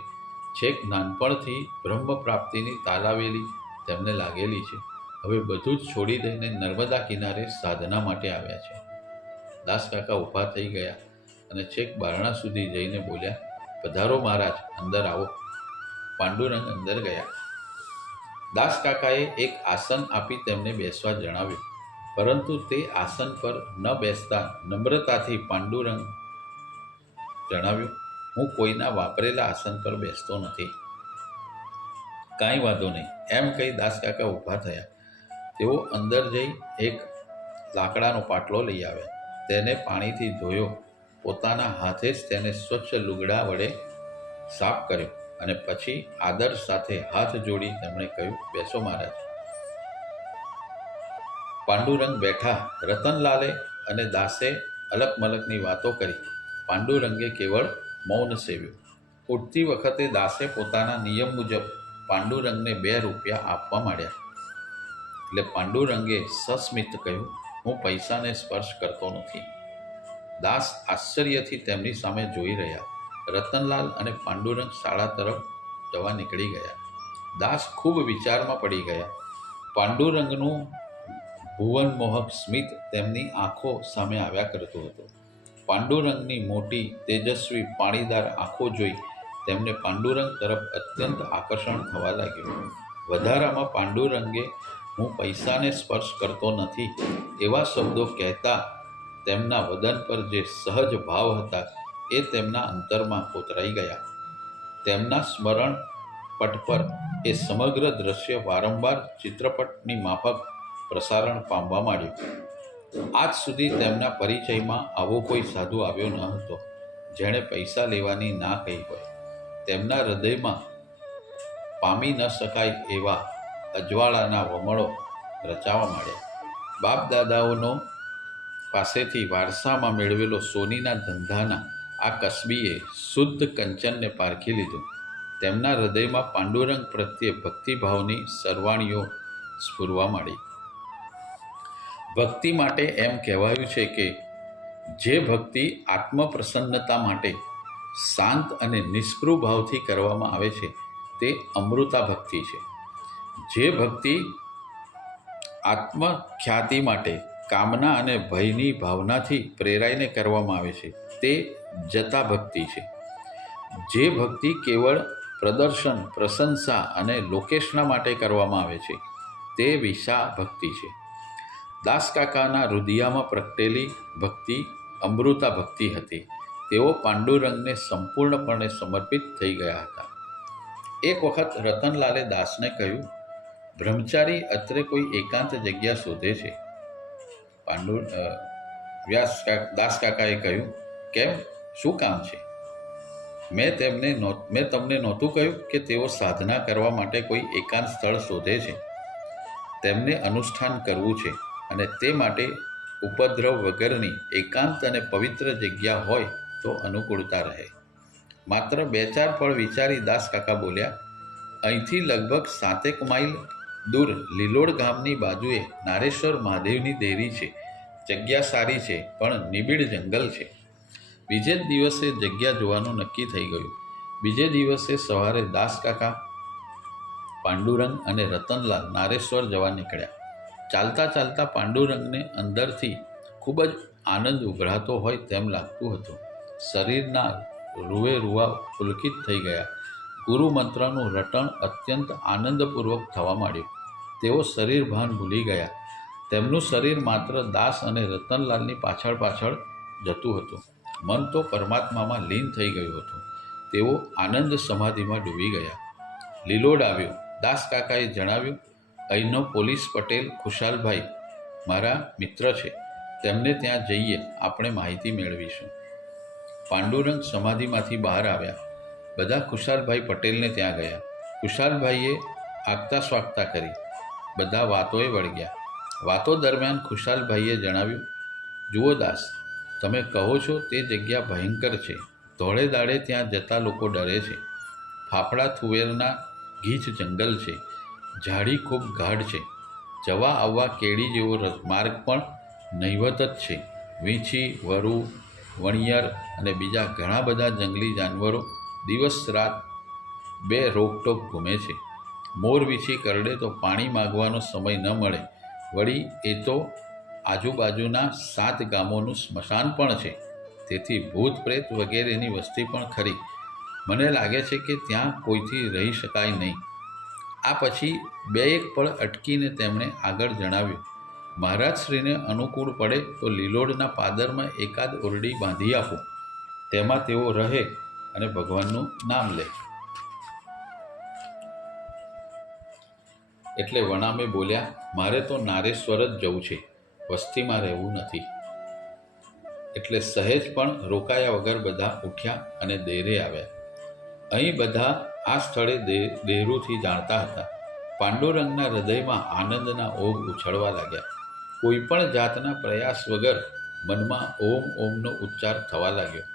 છેક નાનપણથી બ્રહ્મ પ્રાપ્તિની તાલાવેલી તેમને લાગેલી છે. હવે બધું જ છોડી દઈને નર્મદા કિનારે સાધના માટે આવ્યા છે. દાસકાકા ઊભા થઈ ગયા અને છેક બારણા સુધી જઈને બોલ્યા, પધારો મહારાજ, અંદર આવો. પાંડુરંગ અંદર ગયા. દાસકાકાએ એક આસન આપી તેમને બેસવા જણાવ્યું, પરંતુ તે આસન પર ન બેસતા નમ્રતાથી પાંડુરંગ જણાવ્યું, હું કોઈના વાપરેલા આસન પર બેસતો નથી. કાંઈ વાંધો નહીં, એમ કહી દાસકાકા ઊભા થયા. તેઓ અંદર જઈ એક લાકડાનો પાટલો લઈ આવ્યા. તેને પાણીથી ધોયો. પોતાના હાથે જ તેને સ્વચ્છ લુગડા વડે સાફ કર્યો અને પછી આદર સાથે હાથ જોડી તેમણે કહ્યું, બેસો મહારાજ. પાંડુરંગ બેઠા. રતનલાલે અને દાસે અલક મલકની વાતો કરી. પાંડુરંગે કેવળ મૌન સેવ્યું. ઉઠતી વખતે દાસે પોતાના નિયમ મુજબ પાંડુરંગને 2 રૂપિયા આપવા માંડ્યા. એટલે પાંડુરંગે સસ્મિત કહ્યું, હું પૈસાને સ્પર્શ કરતો નથી. દાસ આશ્ચર્યથી તેમની સામે જોઈ રહ્યા. રતનલાલ અને પાંડુરંગ શાળા તરફ જવા નીકળી ગયા. દાસ ખૂબ વિચારમાં પડી ગયા. પાંડુરંગનું ભુવનમોહક સ્મિત તેમની આંખો સામે આવ્યા કરતું હતું. પાંડુરંગની મોટી, તેજસ્વી, પાણીદાર આંખો જોઈ તેમને પાંડુરંગ તરફ અત્યંત આકર્ષણ થવા લાગ્યું. વધારામાં પાંડુરંગે હું પૈસાને સ્પર્શ કરતો નથી એવા શબ્દો કહેતા તેમના વદન પર જે સહજ ભાવ હતા એ તેમના અંતરમાં કોતરાઈ ગયા. તેમના સ્મરણ પટ પર એ સમગ્ર દ્રશ્ય વારંવાર ચિત્રપટની માફક પ્રસારણ પામવા માંડ્યું. આજ સુધી તેમના પરિચયમાં આવો કોઈ સાધુ આવ્યો ન હતો જેણે પૈસા લેવાની ના કહી હોય. તેમના હૃદયમાં પામી ન શકાય એવા અજવાળાના વમળો રચાવા માંડ્યા. બાપ દાદાઓનો પાસેથી વારસામાં મેળવેલો સોનીના ધંધાના આ કસબીએ શુદ્ધ કંચનને પારખી લીધું. તેમના હૃદયમાં પાંડુરંગ પ્રત્યે ભક્તિભાવની સરવાણીઓ સ્ફુરવા માંડી. ભક્તિ માટે એમ કહેવાયું છે કે જે ભક્તિ આત્મપ્રસન્નતા માટે શાંત અને નિષ્કૃ ભાવથી કરવામાં આવે છે તે અમૃતા ભક્તિ છે. જે ભક્તિ આત્મખ્યાતિ માટે કામના અને ભયની ભાવનાથી પ્રેરાઈને કરવામાં આવે છે તે જતા ભક્તિ છે. જે ભક્તિ કેવળ પ્રદર્શન, પ્રશંસા અને લોકેશના માટે કરવામાં આવે છે તે વિશા ભક્તિ છે. દાસકાકાના હૃદયમાં પ્રગટેલી ભક્તિ અમૃતા ભક્તિ હતી. તેઓ પાંડુરંગને સંપૂર્ણપણે સમર્પિત થઈ ગયા હતા. એક વખત રતનલાલે દાસને કહ્યું, બ્રહ્મચારી અત્રે કોઈ એકાંત જગ્યા શોધે છે. દાસકાકાએ કહ્યું, કેમ, શું કામ છે? મેં તમને નહોતું કહ્યું કે તેઓ સાધના કરવા માટે કોઈ એકાંત સ્થળ શોધે છે. તેમને અનુષ્ઠાન કરવું છે અને તે માટે ઉપદ્રવ વગરની એકાંત અને પવિત્ર જગ્યા હોય તો અનુકૂળતા રહે. માત્ર 2-4 પળ વિચારી દાસકાકા બોલ્યા, અહીંથી લગભગ 7 માઇલ દૂર લીલોડ ગામની બાજુએ નારેશ્વર મહાદેવની દેરી છે. જગ્યા સારી છે પણ નિબિડ જંગલ છે. બીજે જ દિવસે જગ્યા જોવાનું નક્કી થઈ ગયું. બીજે દિવસે સવારે દાસકાકા, પાંડુરંગ અને રતનલાલ નારેશ્વર જવા નીકળ્યા. ચાલતા ચાલતા પાંડુરંગને અંદરથી ખૂબ જ આનંદ ઉભરાતો હોય તેમ લાગતું હતું. શરીરના રૂએ રૂઆ પુલકિત થઈ ગયા. ગુરુ મંત્રનું રટણ અત્યંત આનંદપૂર્વક થવા માંડ્યું. તેઓ શરીર ભાન ભૂલી ગયા. તેમનું શરીર માત્ર દાસ અને રતનલાલની પાછળ પાછળ જતું હતું. મન તો પરમાત્મામાં લીન થઈ ગયું હતું. તેઓ આનંદ સમાધિમાં ડૂબી ગયા. લીલોડ આવ્યો. દાસકાકાએ જણાવ્યું, અહીંનો પોલીસ પટેલ ખુશાલભાઈ મારા મિત્ર છે. તેમને ત્યાં જઈએ આપણે માહિતી મેળવીશું. પાંડુરંગ સમાધિમાંથી બહાર આવ્યા. બધા ખુશાલભાઈ પટેલને ત્યાં ગયા. ખુશાલભાઈએ આગતા સ્વાગતા કરી. બધા વાતોએ વળગ્યા. વાતો દરમિયાન ખુશાલભાઈએ જણાવ્યું, જુઓ દાસ, તમે કહો છો તે જગ્યા ભયંકર છે. ધોળે દાડે ત્યાં જતા લોકો ડરે છે. ફાફડા થુવેરના ગીચ જંગલ છે. ઝાડી ખૂબ ગાઢ છે. જવા આવવા કેડી જેવો માર્ગ પણ નહિવત જ છે. વીંછી, વરુ, વણિયાર અને બીજા ઘણા બધા જંગલી જાનવરો દિવસ રાત બે રોકટોક ઘૂમે છે. મોર વીંછી કરડે તો પાણી માગવાનો સમય ન મળે. વળી એ તો આજુબાજુના 7 ગામોનું સ્મશાન પણ છે. તેથી ભૂત પ્રેત વગેરેની વસ્તી પણ ખરી. મને લાગે છે કે ત્યાં કોઈથી રહી શકાય નહીં. આ પછી 2-1 પળ અટકીને તેમણે આગળ જણાવ્યું, મહારાજશ્રીને અનુકૂળ પડે તો લીલોડના પાદરમાં એકાદ ઓરડી બાંધી આપો. તેમાં તેઓ રહે અને ભગવાનનું નામ લે. એટલે વણામે બોલ્યા, મારે તો નારેશ્વર જ જવું છે, વસ્તીમાં રહેવું નથી. એટલે સહેજ પણ રોકાયા વગર બધા ઉઠ્યા અને દેરે આવ્યા. અહીં બધા આ સ્થળે દેહરૂથી જાણતા હતા. પાંડુરંગના હૃદયમાં આનંદના ઓઘ ઉછળવા લાગ્યા. કોઈ પણ જાતના પ્રયાસ વગર મનમાં ઓમ ઓમનો ઉચ્ચાર થવા લાગ્યો.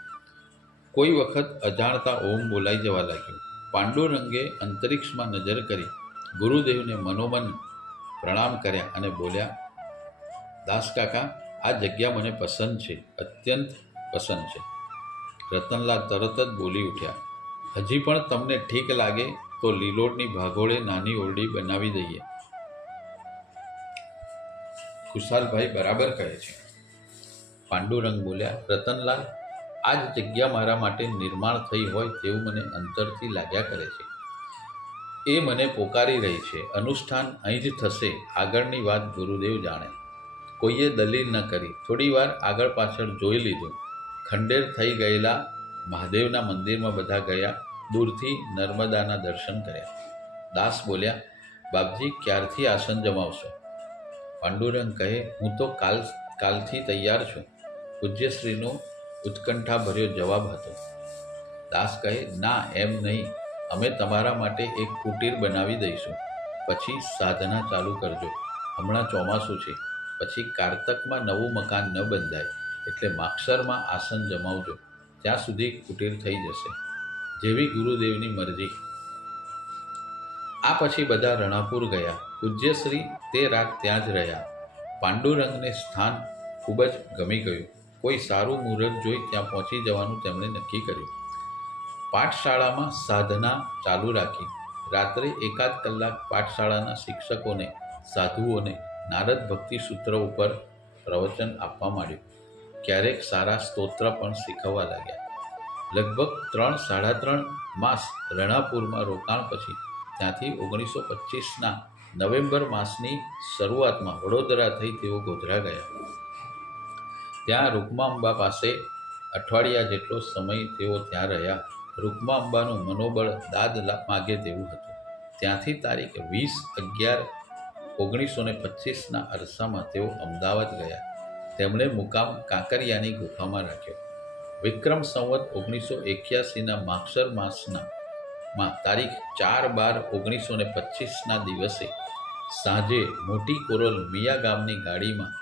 કોઈ વખત અજાણતા ઓમ બોલાઈ જવા લાગ્યો. પાંડુરંગે અંતરિક્ષમાં નજર કરી ગુરુદેવને મનોમન પ્રણામ કર્યા અને બોલ્યા, દાસ કાકા, આ જગ્યા મને પસંદ છે, અત્યંત પસંદ છે. રતનલાલ તરત જ બોલી ઉઠ્યા, હજી પણ તમને ઠીક લાગે તો લીલોડની ભાગોળે નાની ઓરડી બનાવી દઈએ. ખુશાલભાઈ બરાબર કહે છે. પાંડુરંગ બોલ્યા, રતનલાલ, આ જ જગ્યા મારા માટે નિર્માણ થઈ હોય તેવું મને અંતરથી લાગ્યા કરે છે. એ મને પોકારી રહી છે. અનુષ્ઠાન અહીં જ થશે. આગળની વાત ગુરુદેવ જાણે. કોઈએ દલીલ ન કરી. થોડી વાર આગળ પાછળ જોઈ લીધું. ખંડેર થઈ ગયેલા મહાદેવના મંદિરમાં બધા ગયા. દૂરથી નર્મદાના દર્શન કર્યા. દાસ બોલ્યા, બાપજી, ક્યારથી આસન જમાવશો? પાંડુરંગ કહે, હું તો કાલથી તૈયાર છું. પૂજ્યશ્રીનો ઉત્કંઠાભર્યો જવાબ હતો. દાસ કહે, ના, એમ નહીં. અમે તમારા માટે એક કુટીર બનાવી દઈશું. પછી સાધના ચાલુ કરજો. હમણાં ચોમાસું છે. પછી કારતકમાં નવું મકાન ન બંધાય એટલે માગસરમાં આસન જમાવજો. ત્યાં સુધી કુટીર થઈ જશે. જેવી ગુરુદેવની મરજી. આ પછી બધા રણાપુર ગયા. પૂજ્યશ્રી તે રાત ત્યાં જ રહ્યા. પાંડુરંગને સ્થાન ખૂબ જ ગમી ગયું. કોઈ સારું મુહૂર્ત જોઈ ત્યાં પહોંચી જવાનું તેમણે નક્કી કર્યું. પાઠશાળામાં સાધના ચાલુ રાખી. રાત્રે એકાદ કલાક પાઠશાળાના શિક્ષકોને, સાધુઓને નારદ ભક્તિ સૂત્ર ઉપર પ્રવચન આપવા માંડ્યું. ક્યારેક સારા સ્તોત્ર પણ શીખવવા લાગ્યા. લગભગ 3-3.5 માસ રણાપુરમાં રોકાણ પછી ત્યાંથી 1925ના નવેમ્બર માસની શરૂઆતમાં વડોદરા થઈ તેઓ ગોધરા ગયા. ત્યાં રૂકમાઅંબા પાસે અઠવાડિયા જેટલો સમય તેઓ ત્યાં રહ્યા. રૂકમાઅંબાનું મનોબળ દાદ માગે તેવું હતું. ત્યાંથી તારીખ 20/11/1925ના અરસામાં તેઓ અમદાવાદ ગયા. તેમણે મુકામ કાંકરિયાની ગુફામાં રાખ્યો. વિક્રમ સંવત 1981ના માગસર માસમાં તારીખ 4/12/1925ના દિવસે સાંજે મોટી કોરોલ મિયા ગામની ગાડીમાં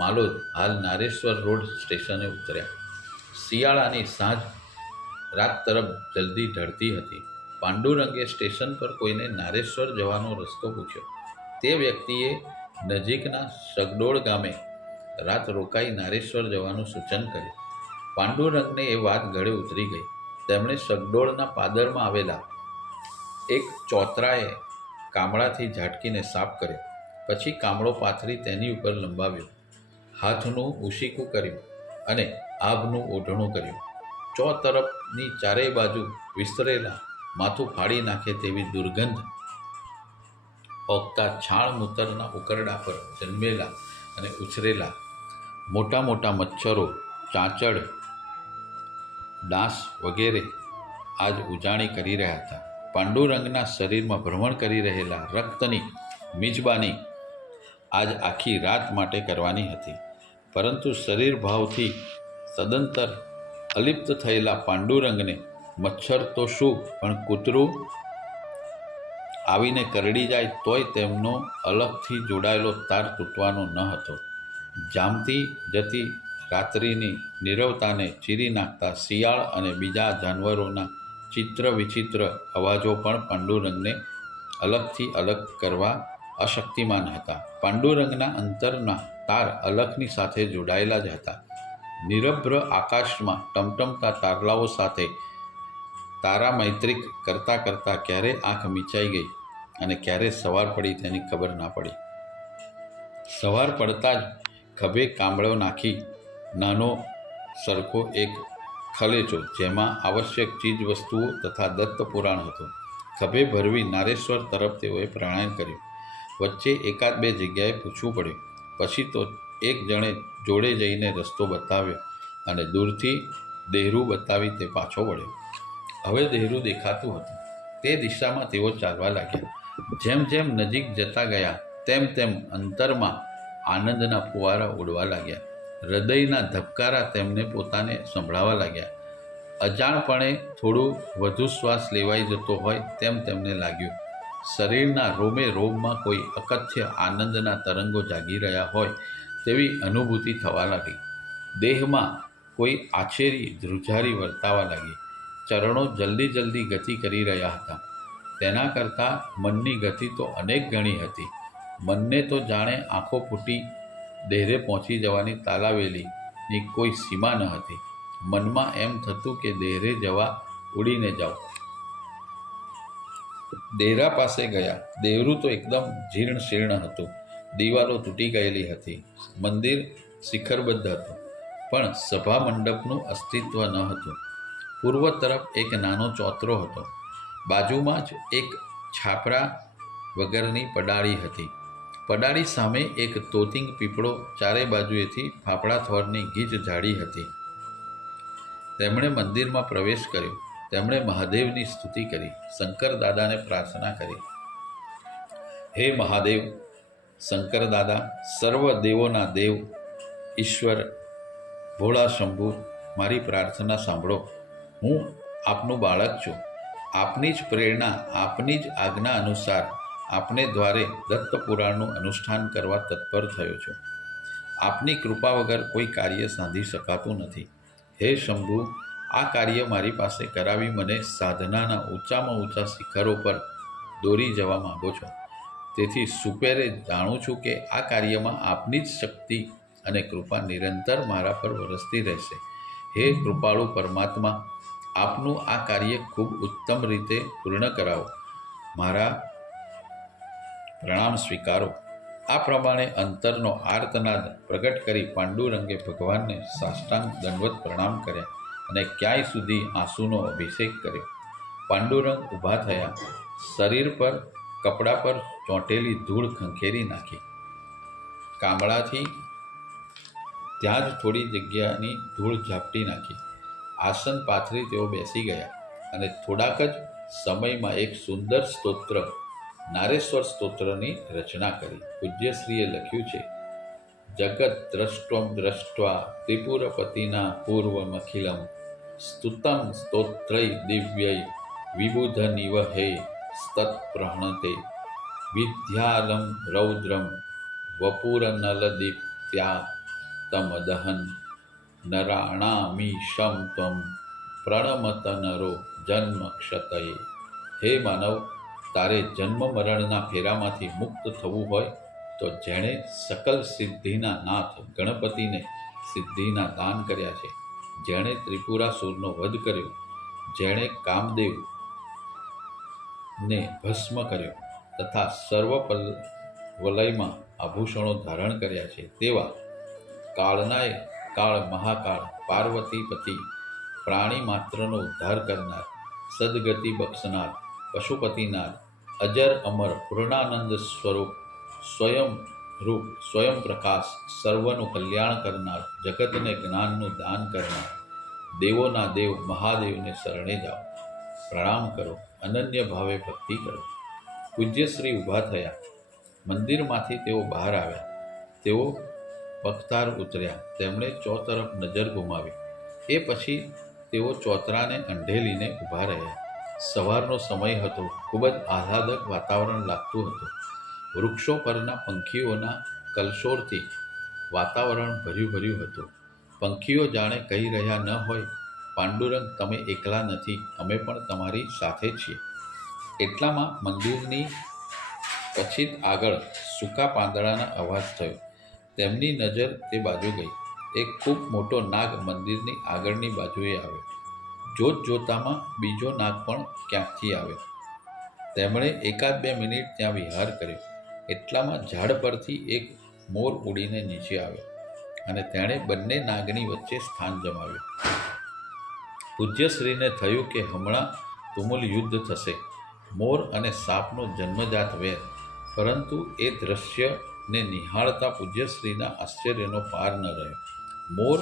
માલોદ, હાલ નારેશ્વર રોડ સ્ટેશને ઉતર્યા. શિયાળાની સાંજ રાત તરફ જલ્દી ઢળતી હતી. પાંડુરંગે સ્ટેશન પર કોઈને નારેશ્વર જવાનો રસ્તો પૂછ્યો. તે વ્યક્તિએ નજીકના સગડોળ ગામે રાત રોકાઈ નારેશ્વર જવાનું સૂચન કર્યું. પાંડુરંગને એ વાત ગળે ઉતરી ગઈ. તેમણે સગડોળના પાદરમાં આવેલા એક ચોતરાએ કામળાથી ઝાટકીને સાફ કર્યો. પછી કામળો પાથરી તેની ઉપર લંબાવ્યો. હાથનું ઉશીકું કર્યું અને આભનું ઓઢણું કર્યું. ચોતરફની ચારેય બાજુ વિસ્તરેલા, માથું ફાડી નાખે તેવી દુર્ગંધ ઓગતા છાણ મૂતરના ઉકરડા પર જન્મેલા અને ઉછરેલા મોટા મોટા મચ્છરો, ચાંચડ, ડાંસ વગેરે આજ ઉજાણી કરી રહ્યા હતા. પાંડુરંગના શરીરમાં ભ્રમણ કરી રહેલા રક્તની મિજબાની આજ આખી રાત માટે કરવાની હતી. પરંતુ શરીર ભાવથી સદંતર અલિપ્ત થયેલા પાંડુરંગને મચ્છર તો શું પણ કૂતરું આવીને કરડી જાય તોય તેમનો અલગથી જોડાયેલો તાર તૂટવાનો ન હતો. જામતી જતી રાત્રિની નીરવતાને ચીરી નાખતા શિયાળ અને બીજા જાનવરોના ચિત્ર વિચિત્ર અવાજો પણ પાંડુરંગને અલગથી અલગ કરવા અશક્તિમાન હતા. પાંડુરંગના અંતરના તાર અલખની સાથે જોડાયેલા જ હતા. નિરભ્ર આકાશમાં ટમટમતા તારલાઓ સાથે તારા મૈત્રિક કરતાં કરતાં ક્યારે આંખ મીચાઈ ગઈ અને ક્યારે સવાર પડી તેની ખબર ના પડી. સવાર પડતાં જ ખભે કામળો નાખી નાનો સરખો એક ખલેચો જેમાં આવશ્યક ચીજ વસ્તુઓ તથા દત્ત પુરાણ હતું ખભે ભરવી નારેશ્વર તરફ તેઓએ પ્રયાણ કર્યું. વચ્ચે એકાદ બે જગ્યાએ પૂછવું પડ્યું. પછી તો એક જણે જોડે જઈને રસ્તો બતાવ્યો અને દૂરથી દેહરું બતાવી તે પાછો વળ્યો. હવે દેહરું દેખાતું હતું. તે દિશામાં તેઓ ચાલવા લાગ્યા. જેમ જેમ નજીક જતા ગયા તેમ તેમ અંતરમાં આનંદના ફુવારા ઉડવા લાગ્યા. હૃદયના ધબકારા તેમને પોતાને સંભળાવા લાગ્યા. અજાણપણે થોડું વધુ શ્વાસ લેવાઈ જતો હોય તેમ તેમને લાગ્યું. શરીરના રોમે રોમમાં કોઈ અકથ્ય આનંદના તરંગો જાગી રહ્યા હોય તેવી અનુભૂતિ થવા લાગી. દેહમાં કોઈ આછેરી ધ્રુજારી વર્તાવા લાગી. ચરણો જલ્દી જલ્દી ગતિ કરી રહ્યા હતા. તેના કરતાં મનની ગતિ તો અનેક ગણી હતી. મનને તો જાણે આંખો ફૂટી દેહરે પહોંચી જવાની તાલાવેલીની કોઈ સીમા ન હતી. મનમાં એમ થતું કે દેહરે જવા ઉડીને જાઓ. દેહરા પાસે ગયા. દેહરું તો એકદમ જીર્ણ શીર્ણ હતું. દિવાલો તૂટી ગયેલી હતી. મંદિર શિખરબદ્ધ હતું, પણ સભા મંડપનું અસ્તિત્વ ન હતું. પૂર્વ તરફ એક નાનો ચોતરો હતો. બાજુમાં જ એક છાપરા વગરની પડાળી હતી. પડાળી સામે એક તોતિંગ પીપળો ચારે બાજુએથી ફાફડા થોરની ગીચ ઝાડી હતી. તેમણે મંદિરમાં પ્રવેશ કર્યો. તેમણે મહાદેવની સ્તુતિ કરી, શંકર દાદાને પ્રાર્થના કરી. હે મહાદેવ, શંકર દાદા, સર્વ દેવોના દેવ, ઈશ્વર, ભોળા શંભુ, મારી પ્રાર્થના સાંભળો. હું આપનું બાળક છું. આપની જ પ્રેરણા, આપની જ આજ્ઞા અનુસાર આપને દ્વારે દત્ત પુરાણનું અનુષ્ઠાન કરવા તત્પર થયો છું. આપની કૃપા વગર કોઈ કાર્ય સાધી શકાતું નથી. હે શંભુ, આ કાર્ય મારી પાસે કરાવી મને સાધનાના ઊંચામાં ઊંચા શિખરો પર દોરી જવા માંગો છો. તેથી સુપેરે જાણું છું કે આ કાર્યમાં આપની જ શક્તિ અને કૃપા નિરંતર મારા પર વરસતી રહેશે. હે કૃપાળુ પરમાત્મા, આપનું આ કાર્ય ખૂબ ઉત્તમ રીતે પૂર્ણ કરાવો. મારા પ્રણામ સ્વીકારો. આ પ્રમાણે અંતરનો આર્તનાદ પ્રગટ કરી પાંડુરંગે ભગવાનને સાષ્ટાંગ દંડવત પ્રણામ કર્યા અને ક્યાંય સુધી આંસુનો અભિષેક કર્યો. પાંડુરંગ ઊભા થયા. શરીર પર કપડા પર ચોંટેલી ધૂળ ખંખેરી નાખી. કામળાથી ત્યાં જ થોડી જગ્યાની ધૂળ ઝાપટી નાખી. આસન પાથરી તેઓ બેસી ગયા અને થોડાક જ સમયમાં એક સુંદર સ્તોત્ર, નારેશ્વર સ્તોત્રની રચના કરી. પૂજ્યશ્રીએ લખ્યું છે: જગત દ્રષ્ટમ દ્રષ્ટ્વા ત્રિપુરપતિના પૂર્વમખિલમ સ્તુતમ સ્તોત્રૈ દિવ્યૈ વિબુધનિવહે સ્તત્પ્રહણતે વિદ્યાલમ રૌદ્રમ વપુરનલદીપ્ત્યા તમદહન નરાણામીશમ ત્વમ પ્રણમત નરો જન્મ ક્ષતયે. હે માનવ, તારે જન્મ મરણના ફેરામાંથી મુક્ત થવું હોય તો જેણે સકલ સિદ્ધિના નાથ ગણપતિને સિદ્ધિના દાન કર્યા છે, જેણે ત્રિપુરાસુરનો વધ કર્યો, જેણે કામદેવને ભસ્મ કર્યો તથા સર્વ વલયમાં આભૂષણો ધારણ કર્યા છે, તેવા કાળનાય કાળ મહાકાળ પાર્વતીપતિ, પ્રાણી માત્રનો ઉદ્ધાર કરનાર, સદગતિ બક્ષનાર, પશુપતિનાથ, અજર અમર પૂર્ણાનંદ સ્વરૂપ, સ્વયં રૂપ, સ્વયં પ્રકાશ, સર્વનું કલ્યાણ કરનાર, જગતને જ્ઞાનનું દાન કરનાર, દેવોના દેવ મહાદેવને શરણે જાઓ. પ્રણામ કરો, અનન્ય ભાવે ભક્તિ કરો. પૂજ્યશ્રી ઊભા થયા. મંદિરમાંથી તેઓ બહાર આવ્યા. તેઓ પગતાર ઉતર્યા. તેમણે ચોતરફ નજર ઘુમાવી. એ પછી તેઓ ચોતરાને અંઢેલીને ઊભા રહ્યા. સવારનો સમય હતો. ખૂબ જ આહ્લાદક વાતાવરણ લાગતું હતું. વૃક્ષો પરના પંખીઓના કલશોરથી વાતાવરણ ભર્યું હતું. પંખીઓ જાણે કહી રહ્યા ન હોય, પાંડુરંગ, તમે એકલા નથી, અમે પણ તમારી સાથે છીએ. એટલામાં મંદિરની પછી આગળ સૂકા પાંદડાના અવાજ થયો. તેમની નજર તે બાજુ ગઈ. એક ખૂબ મોટો નાગ મંદિરની આગળની બાજુએ આવ્યો. જોત જોતામાં બીજો નાગ પણ ક્યાંકથી આવ્યો. તેમણે 1-2 મિનિટ ત્યાં વિહાર કર્યો. એટલામાં ઝાડ પરથી એક મોર ઉડીને નીચે આવ્યો અને તેણે બંને નાગની વચ્ચે સ્થાન જમાવ્યું. પૂજ્યશ્રીને થયું કે હમણાં તુમુલ યુદ્ધ થશે. મોર અને સાપનો જન્મજાત વેર. પરંતુ એ દ્રશ્યને નિહાળતા પૂજ્યશ્રીના આશ્ચર્યનો પાર ન રહ્યો. મોર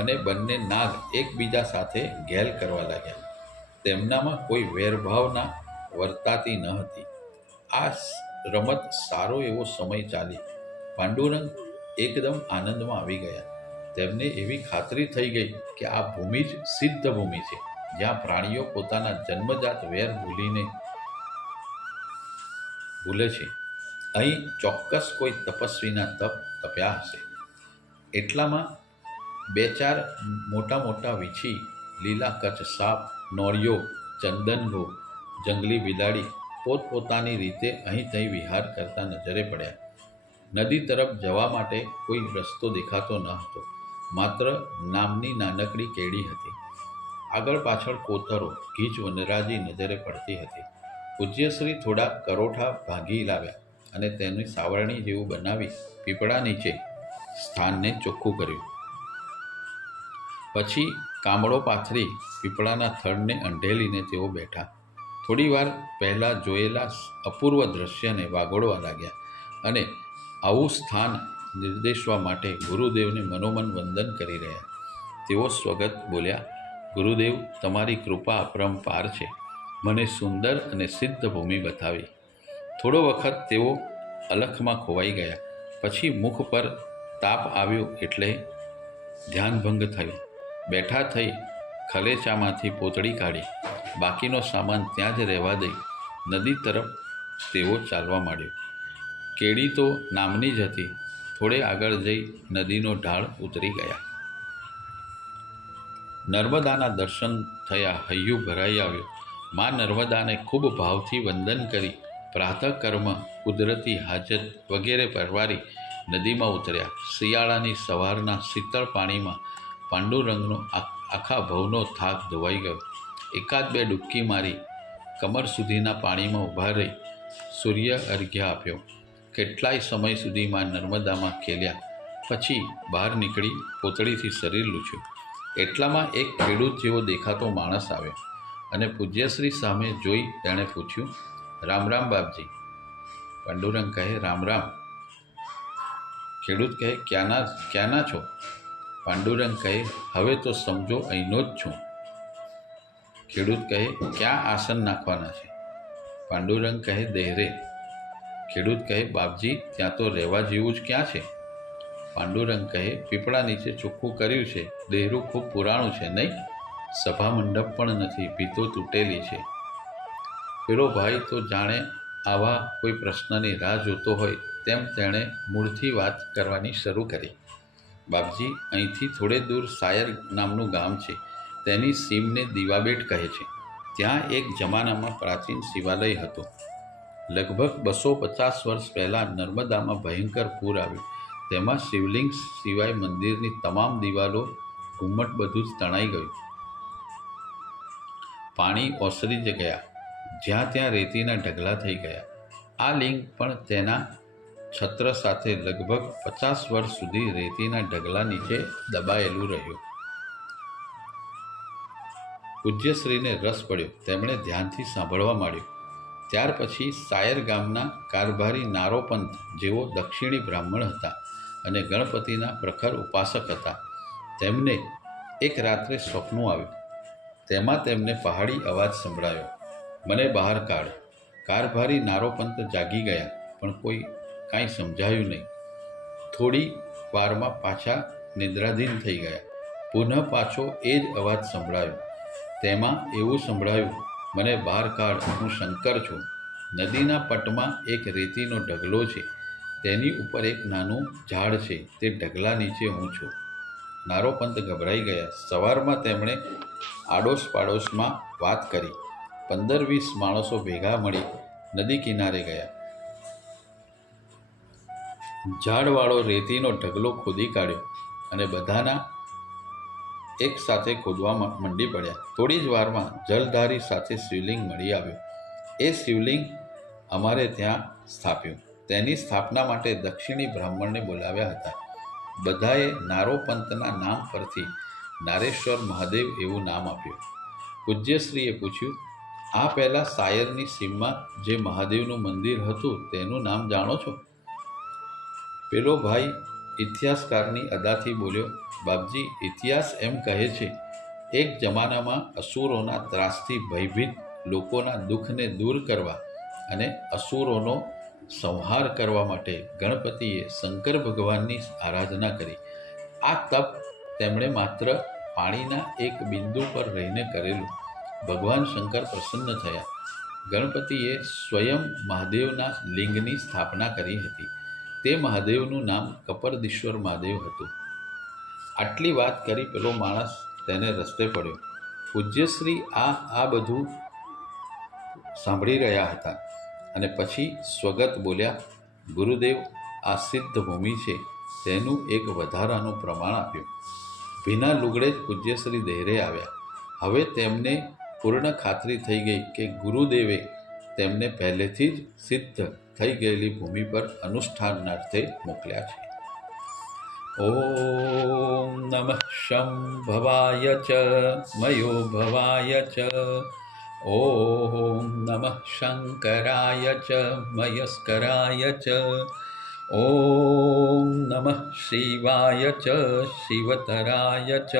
અને બંને નાગ એકબીજા સાથે ઘેલ કરવા લાગ્યા. તેમનામાં કોઈ વેરભાવના વર્તાતી ન હતી. આ રમત સારો એવો સમય ચાલી. પાંડુરંગ એકદમ આનંદમાં આવી ગયા. તેમને એવી ખાતરી થઈ ગઈ કે આ ભૂમિ જ સિદ્ધ ભૂમિ છે, જ્યાં પ્રાણીઓ પોતાના જન્મજાત વેર ભૂલે છે. અહીં ચોક્કસ કોઈ તપસ્વીના તપ તપ્યા હશે. એટલામાં બે ચાર મોટા મોટા વીછી, લીલા કચ્છ સાપ, નોળિયો, ચંદનગો, જંગલી બિલાડી પોતપોતાની રીતે અહીં ત્યાં વિહાર કરતા નજરે પડ્યા. નદી તરફ જવા માટે કોઈ રસ્તો દેખાતો ન હતો. માત્ર નામની નાનકડી કેડી હતી. આગળ પાછળ કોતરો, ગીચ વનરાજી નજરે પડતી હતી. પૂજ્યશ્રી થોડા કરોઠા ભાંગી લાવ્યા અને તેની સાવરણી જેવું બનાવી પીપળા નીચે સ્થાનને ચોખ્ખું કર્યું. પછી કામળો પાથરી પીપળાના થડને અંઢેલીને તેઓ બેઠા. થોડી વાર પહેલાં જોયેલા અપૂર્વ દ્રશ્યને વાગોળવા લાગ્યા અને આવું સ્થાન નિર્દેશવા માટે ગુરુદેવને મનોમન વંદન કરી રહ્યા. તેઓ સ્વગત બોલ્યા, ગુરુદેવ, તમારી કૃપા અપરંપાર છે. મને સુંદર અને સિદ્ધ ભૂમિ બતાવી. થોડો વખત તેઓ અલખમાં ખોવાઈ ગયા. પછી મુખ પર તાપ આવ્યો એટલે ધ્યાનભંગ થયું. બેઠા થઈ ખલેચામાંથી પોતળી કાઢી બાકીનો સામાન ત્યાં જ રહેવા દઈ નદી તરફ તેઓ ચાલવા માંડ્યો. કેડી તો નામની જ હતી. થોડે આગળ જઈ નદીનો ઢાળ ઉતરી ગયા. નર્મદાના દર્શન થયા. હૈયું ભરાઈ આવ્યું. માં નર્મદાને ખૂબ ભાવથી વંદન કરી પ્રાતઃકર્મ, કુદરતી હાજત વગેરે પરવારી નદીમાં ઉતર્યા. શિયાળાની સવારના શીતળ પાણીમાં પાંડુરંગનો આખા ભવનો થાક ધોવાઈ ગયો. એકાદ બે ડૂબકી મારી કમર સુધીના પાણીમાં ઊભા રહી સૂર્ય અર્ઘ્ય આપ્યો. કેટલાય સમય સુધીમાં નર્મદામાં ખેલ્યા. પછી બહાર નીકળી પોતળીથી શરીર લૂછ્યું. એટલામાં એક ખેડૂત જેવો દેખાતો માણસ આવ્યો અને પૂજ્યશ્રી સામે જોઈ તેણે પૂછ્યું, રામ રામ બાપજી. પાંડુરંગ કહે, રામ રામ. ખેડૂત કહે, ક્યાંના છો? પાંડુરંગ કહે, હવે તો સમજો અહીંનો જ છું. ખેડૂત કહે, ક્યાં આસન નાખવાના છે? પાંડુરંગ કહે, દેહરે. ખેડૂત કહે, બાપજી, ત્યાં તો રહેવા જેવું જ ક્યાં છે? પાંડુરંગ કહે, પીપળા નીચે ચોખ્ખું કર્યું છે. દેહરું ખૂબ પુરાણું છે નહીં? સભા મંડપ પણ નથી, ભીતો તૂટેલી છે. પેલો ભાઈ તો જાણે આવા કોઈ પ્રશ્નની રાહ જોતો હોય તેમ તેણે મૂળથી વાત કરવાની શરૂ કરી. બાપજી, અહીંથી થોડે દૂર સાયર નામનું ગામ છે. તેની સીમને દીવાબેટ કહે છે. ત્યાં એક જમાનામાં પ્રાચીન શિવાલય હતો. લગભગ 250 વર્ષ પહેલાં નર્મદામાં ભયંકર પૂર આવ્યું. તેમાં શિવલિંગ સિવાય મંદિરની તમામ દિવાલો, ઘુમ્મટ બધું જ તણાઈ ગયું. પાણી ઓસરી જ ગયા. જ્યાં ત્યાં રેતીના ઢગલા થઈ ગયા. આ લિંગ પણ તેના છત્ર સાથે લગભગ 50 વર્ષ સુધી રેતીના ઢગલા નીચે દબાયેલું રહ્યું. પૂજ્યશ્રીને રસ પડ્યો. તેમણે ધ્યાનથી સાંભળવા માંડ્યું. ત્યાર પછી સાયર ગામના કારભારી નારોપંથ જેવો દક્ષિણી બ્રાહ્મણ હતા અને ગણપતિના પ્રખર ઉપાસક હતા. તેમને એક રાત્રે સ્વપ્નું આવ્યું. તેમાં તેમને પહાડી અવાજ સંભળાયો, મને બહાર કાઢ. કારભારી નારોપંથ જાગી ગયા, પણ કાંઈ સમજાયું નહીં. થોડી વારમાં પાછા નિદ્રાધીન થઈ ગયા. પુનઃ પાછો એ જ અવાજ સંભળાયો. તેમાં એવું સંભળાયું, મને બહાર કાઢ, હું શંકર છું. નદીના પટમાં એક રેતીનો ઢગલો છે. તેની ઉપર એક નાનું ઝાડ છે. તે ઢગલા નીચે હું છું. નારોપંથ ગભરાઈ ગયા. સવારમાં તેમણે આડોશ પાડોશમાં વાત કરી. 15-20 માણસો ભેગા મળી નદી કિનારે ગયા. ઝાડવાળો રેતીનો ઢગલો ખોદી કાઢ્યો અને બધાના એક સાથે ખોદવા મંડી પડ્યા. થોડી જ વારમાં જલધારી સાથે શિવલિંગ મળી આવ્યું. એ શિવલિંગ અમારે ત્યાં સ્થાપ્યું. તેની સ્થાપના માટે દક્ષિણી બ્રાહ્મણને બોલાવ્યા હતા. બધાએ નારોપંથના નામ પરથી નારેશ્વર મહાદેવ એવું નામ આપ્યું. પૂજ્યશ્રીએ પૂછ્યું, આ પહેલાં સાયરની સીમમાં જે મહાદેવનું મંદિર હતું તેનું નામ જાણો છો? પેલો ભાઈ ઇતિહાસકારની અદાથી બોલ્યો, બાપજી, ઇતિહાસ એમ કહે છે, એક જમાનામાં અસુરોના ત્રાસથી ભયભીત લોકોના દુઃખને દૂર કરવા અને અસુરોનો સંહાર કરવા માટે ગણપતિએ શંકર ભગવાનની આરાધના કરી. આ તપ તેમણે માત્ર પાણીના એક બિંદુ પર રહીને કરેલું. ભગવાન શંકર પ્રસન્ન થયા. ગણપતિએ સ્વયં મહાદેવના લિંગની સ્થાપના કરી હતી. તે મહાદેવનું નામ કપરદીશ્વર મહાદેવ હતું. આટલી વાત કરી પેલો માણસ તેને રસ્તે પડ્યો. પૂજ્યશ્રી આ બધું સાંભળી રહ્યા હતા અને પછી સ્વગત બોલ્યા, ગુરુદેવ, આ સિદ્ધ ભૂમિ છે, તેનું એક વધારાનું પ્રમાણ આપ્યું. ભીના લુગડે જ પૂજ્યશ્રી દેહરે આવ્યા. હવે તેમને પૂર્ણ ખાતરી થઈ ગઈ કે ગુરુદેવે તેમને પહેલેથી જ સિદ્ધ થઈ ગયેલી ભૂમિ પર અનુષ્ઠાનાર્થે મોકલ્યા છે. ઓમ નમઃ શંભવાય ચ મયો ભવાય ચ. ઓમ નમઃ શંકરાય ચ મયસ્કરાય ચ. ઓમ નમઃ શિવાય ચ શિવતરાય ચ.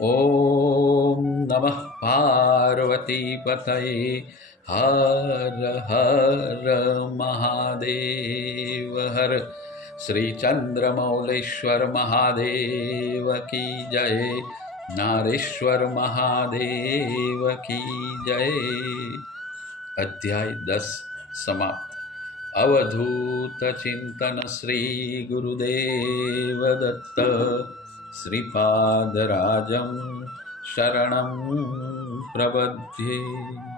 ઓમ નમઃ પાર્વતીપતયે. હર હર મહાદેવ હર. શ્રી ચંદ્રમૌલેશ્વર મહાદેવ કી જય. નારેશ્વર મહાદેવ કી જય. અધ્યાય 10 સમાપ્ત. અવધૂત ચિંતન શ્રી ગુરુદેવ દત્ત. શ્રીપાદરાજમ શરણં પ્રબધ્યે.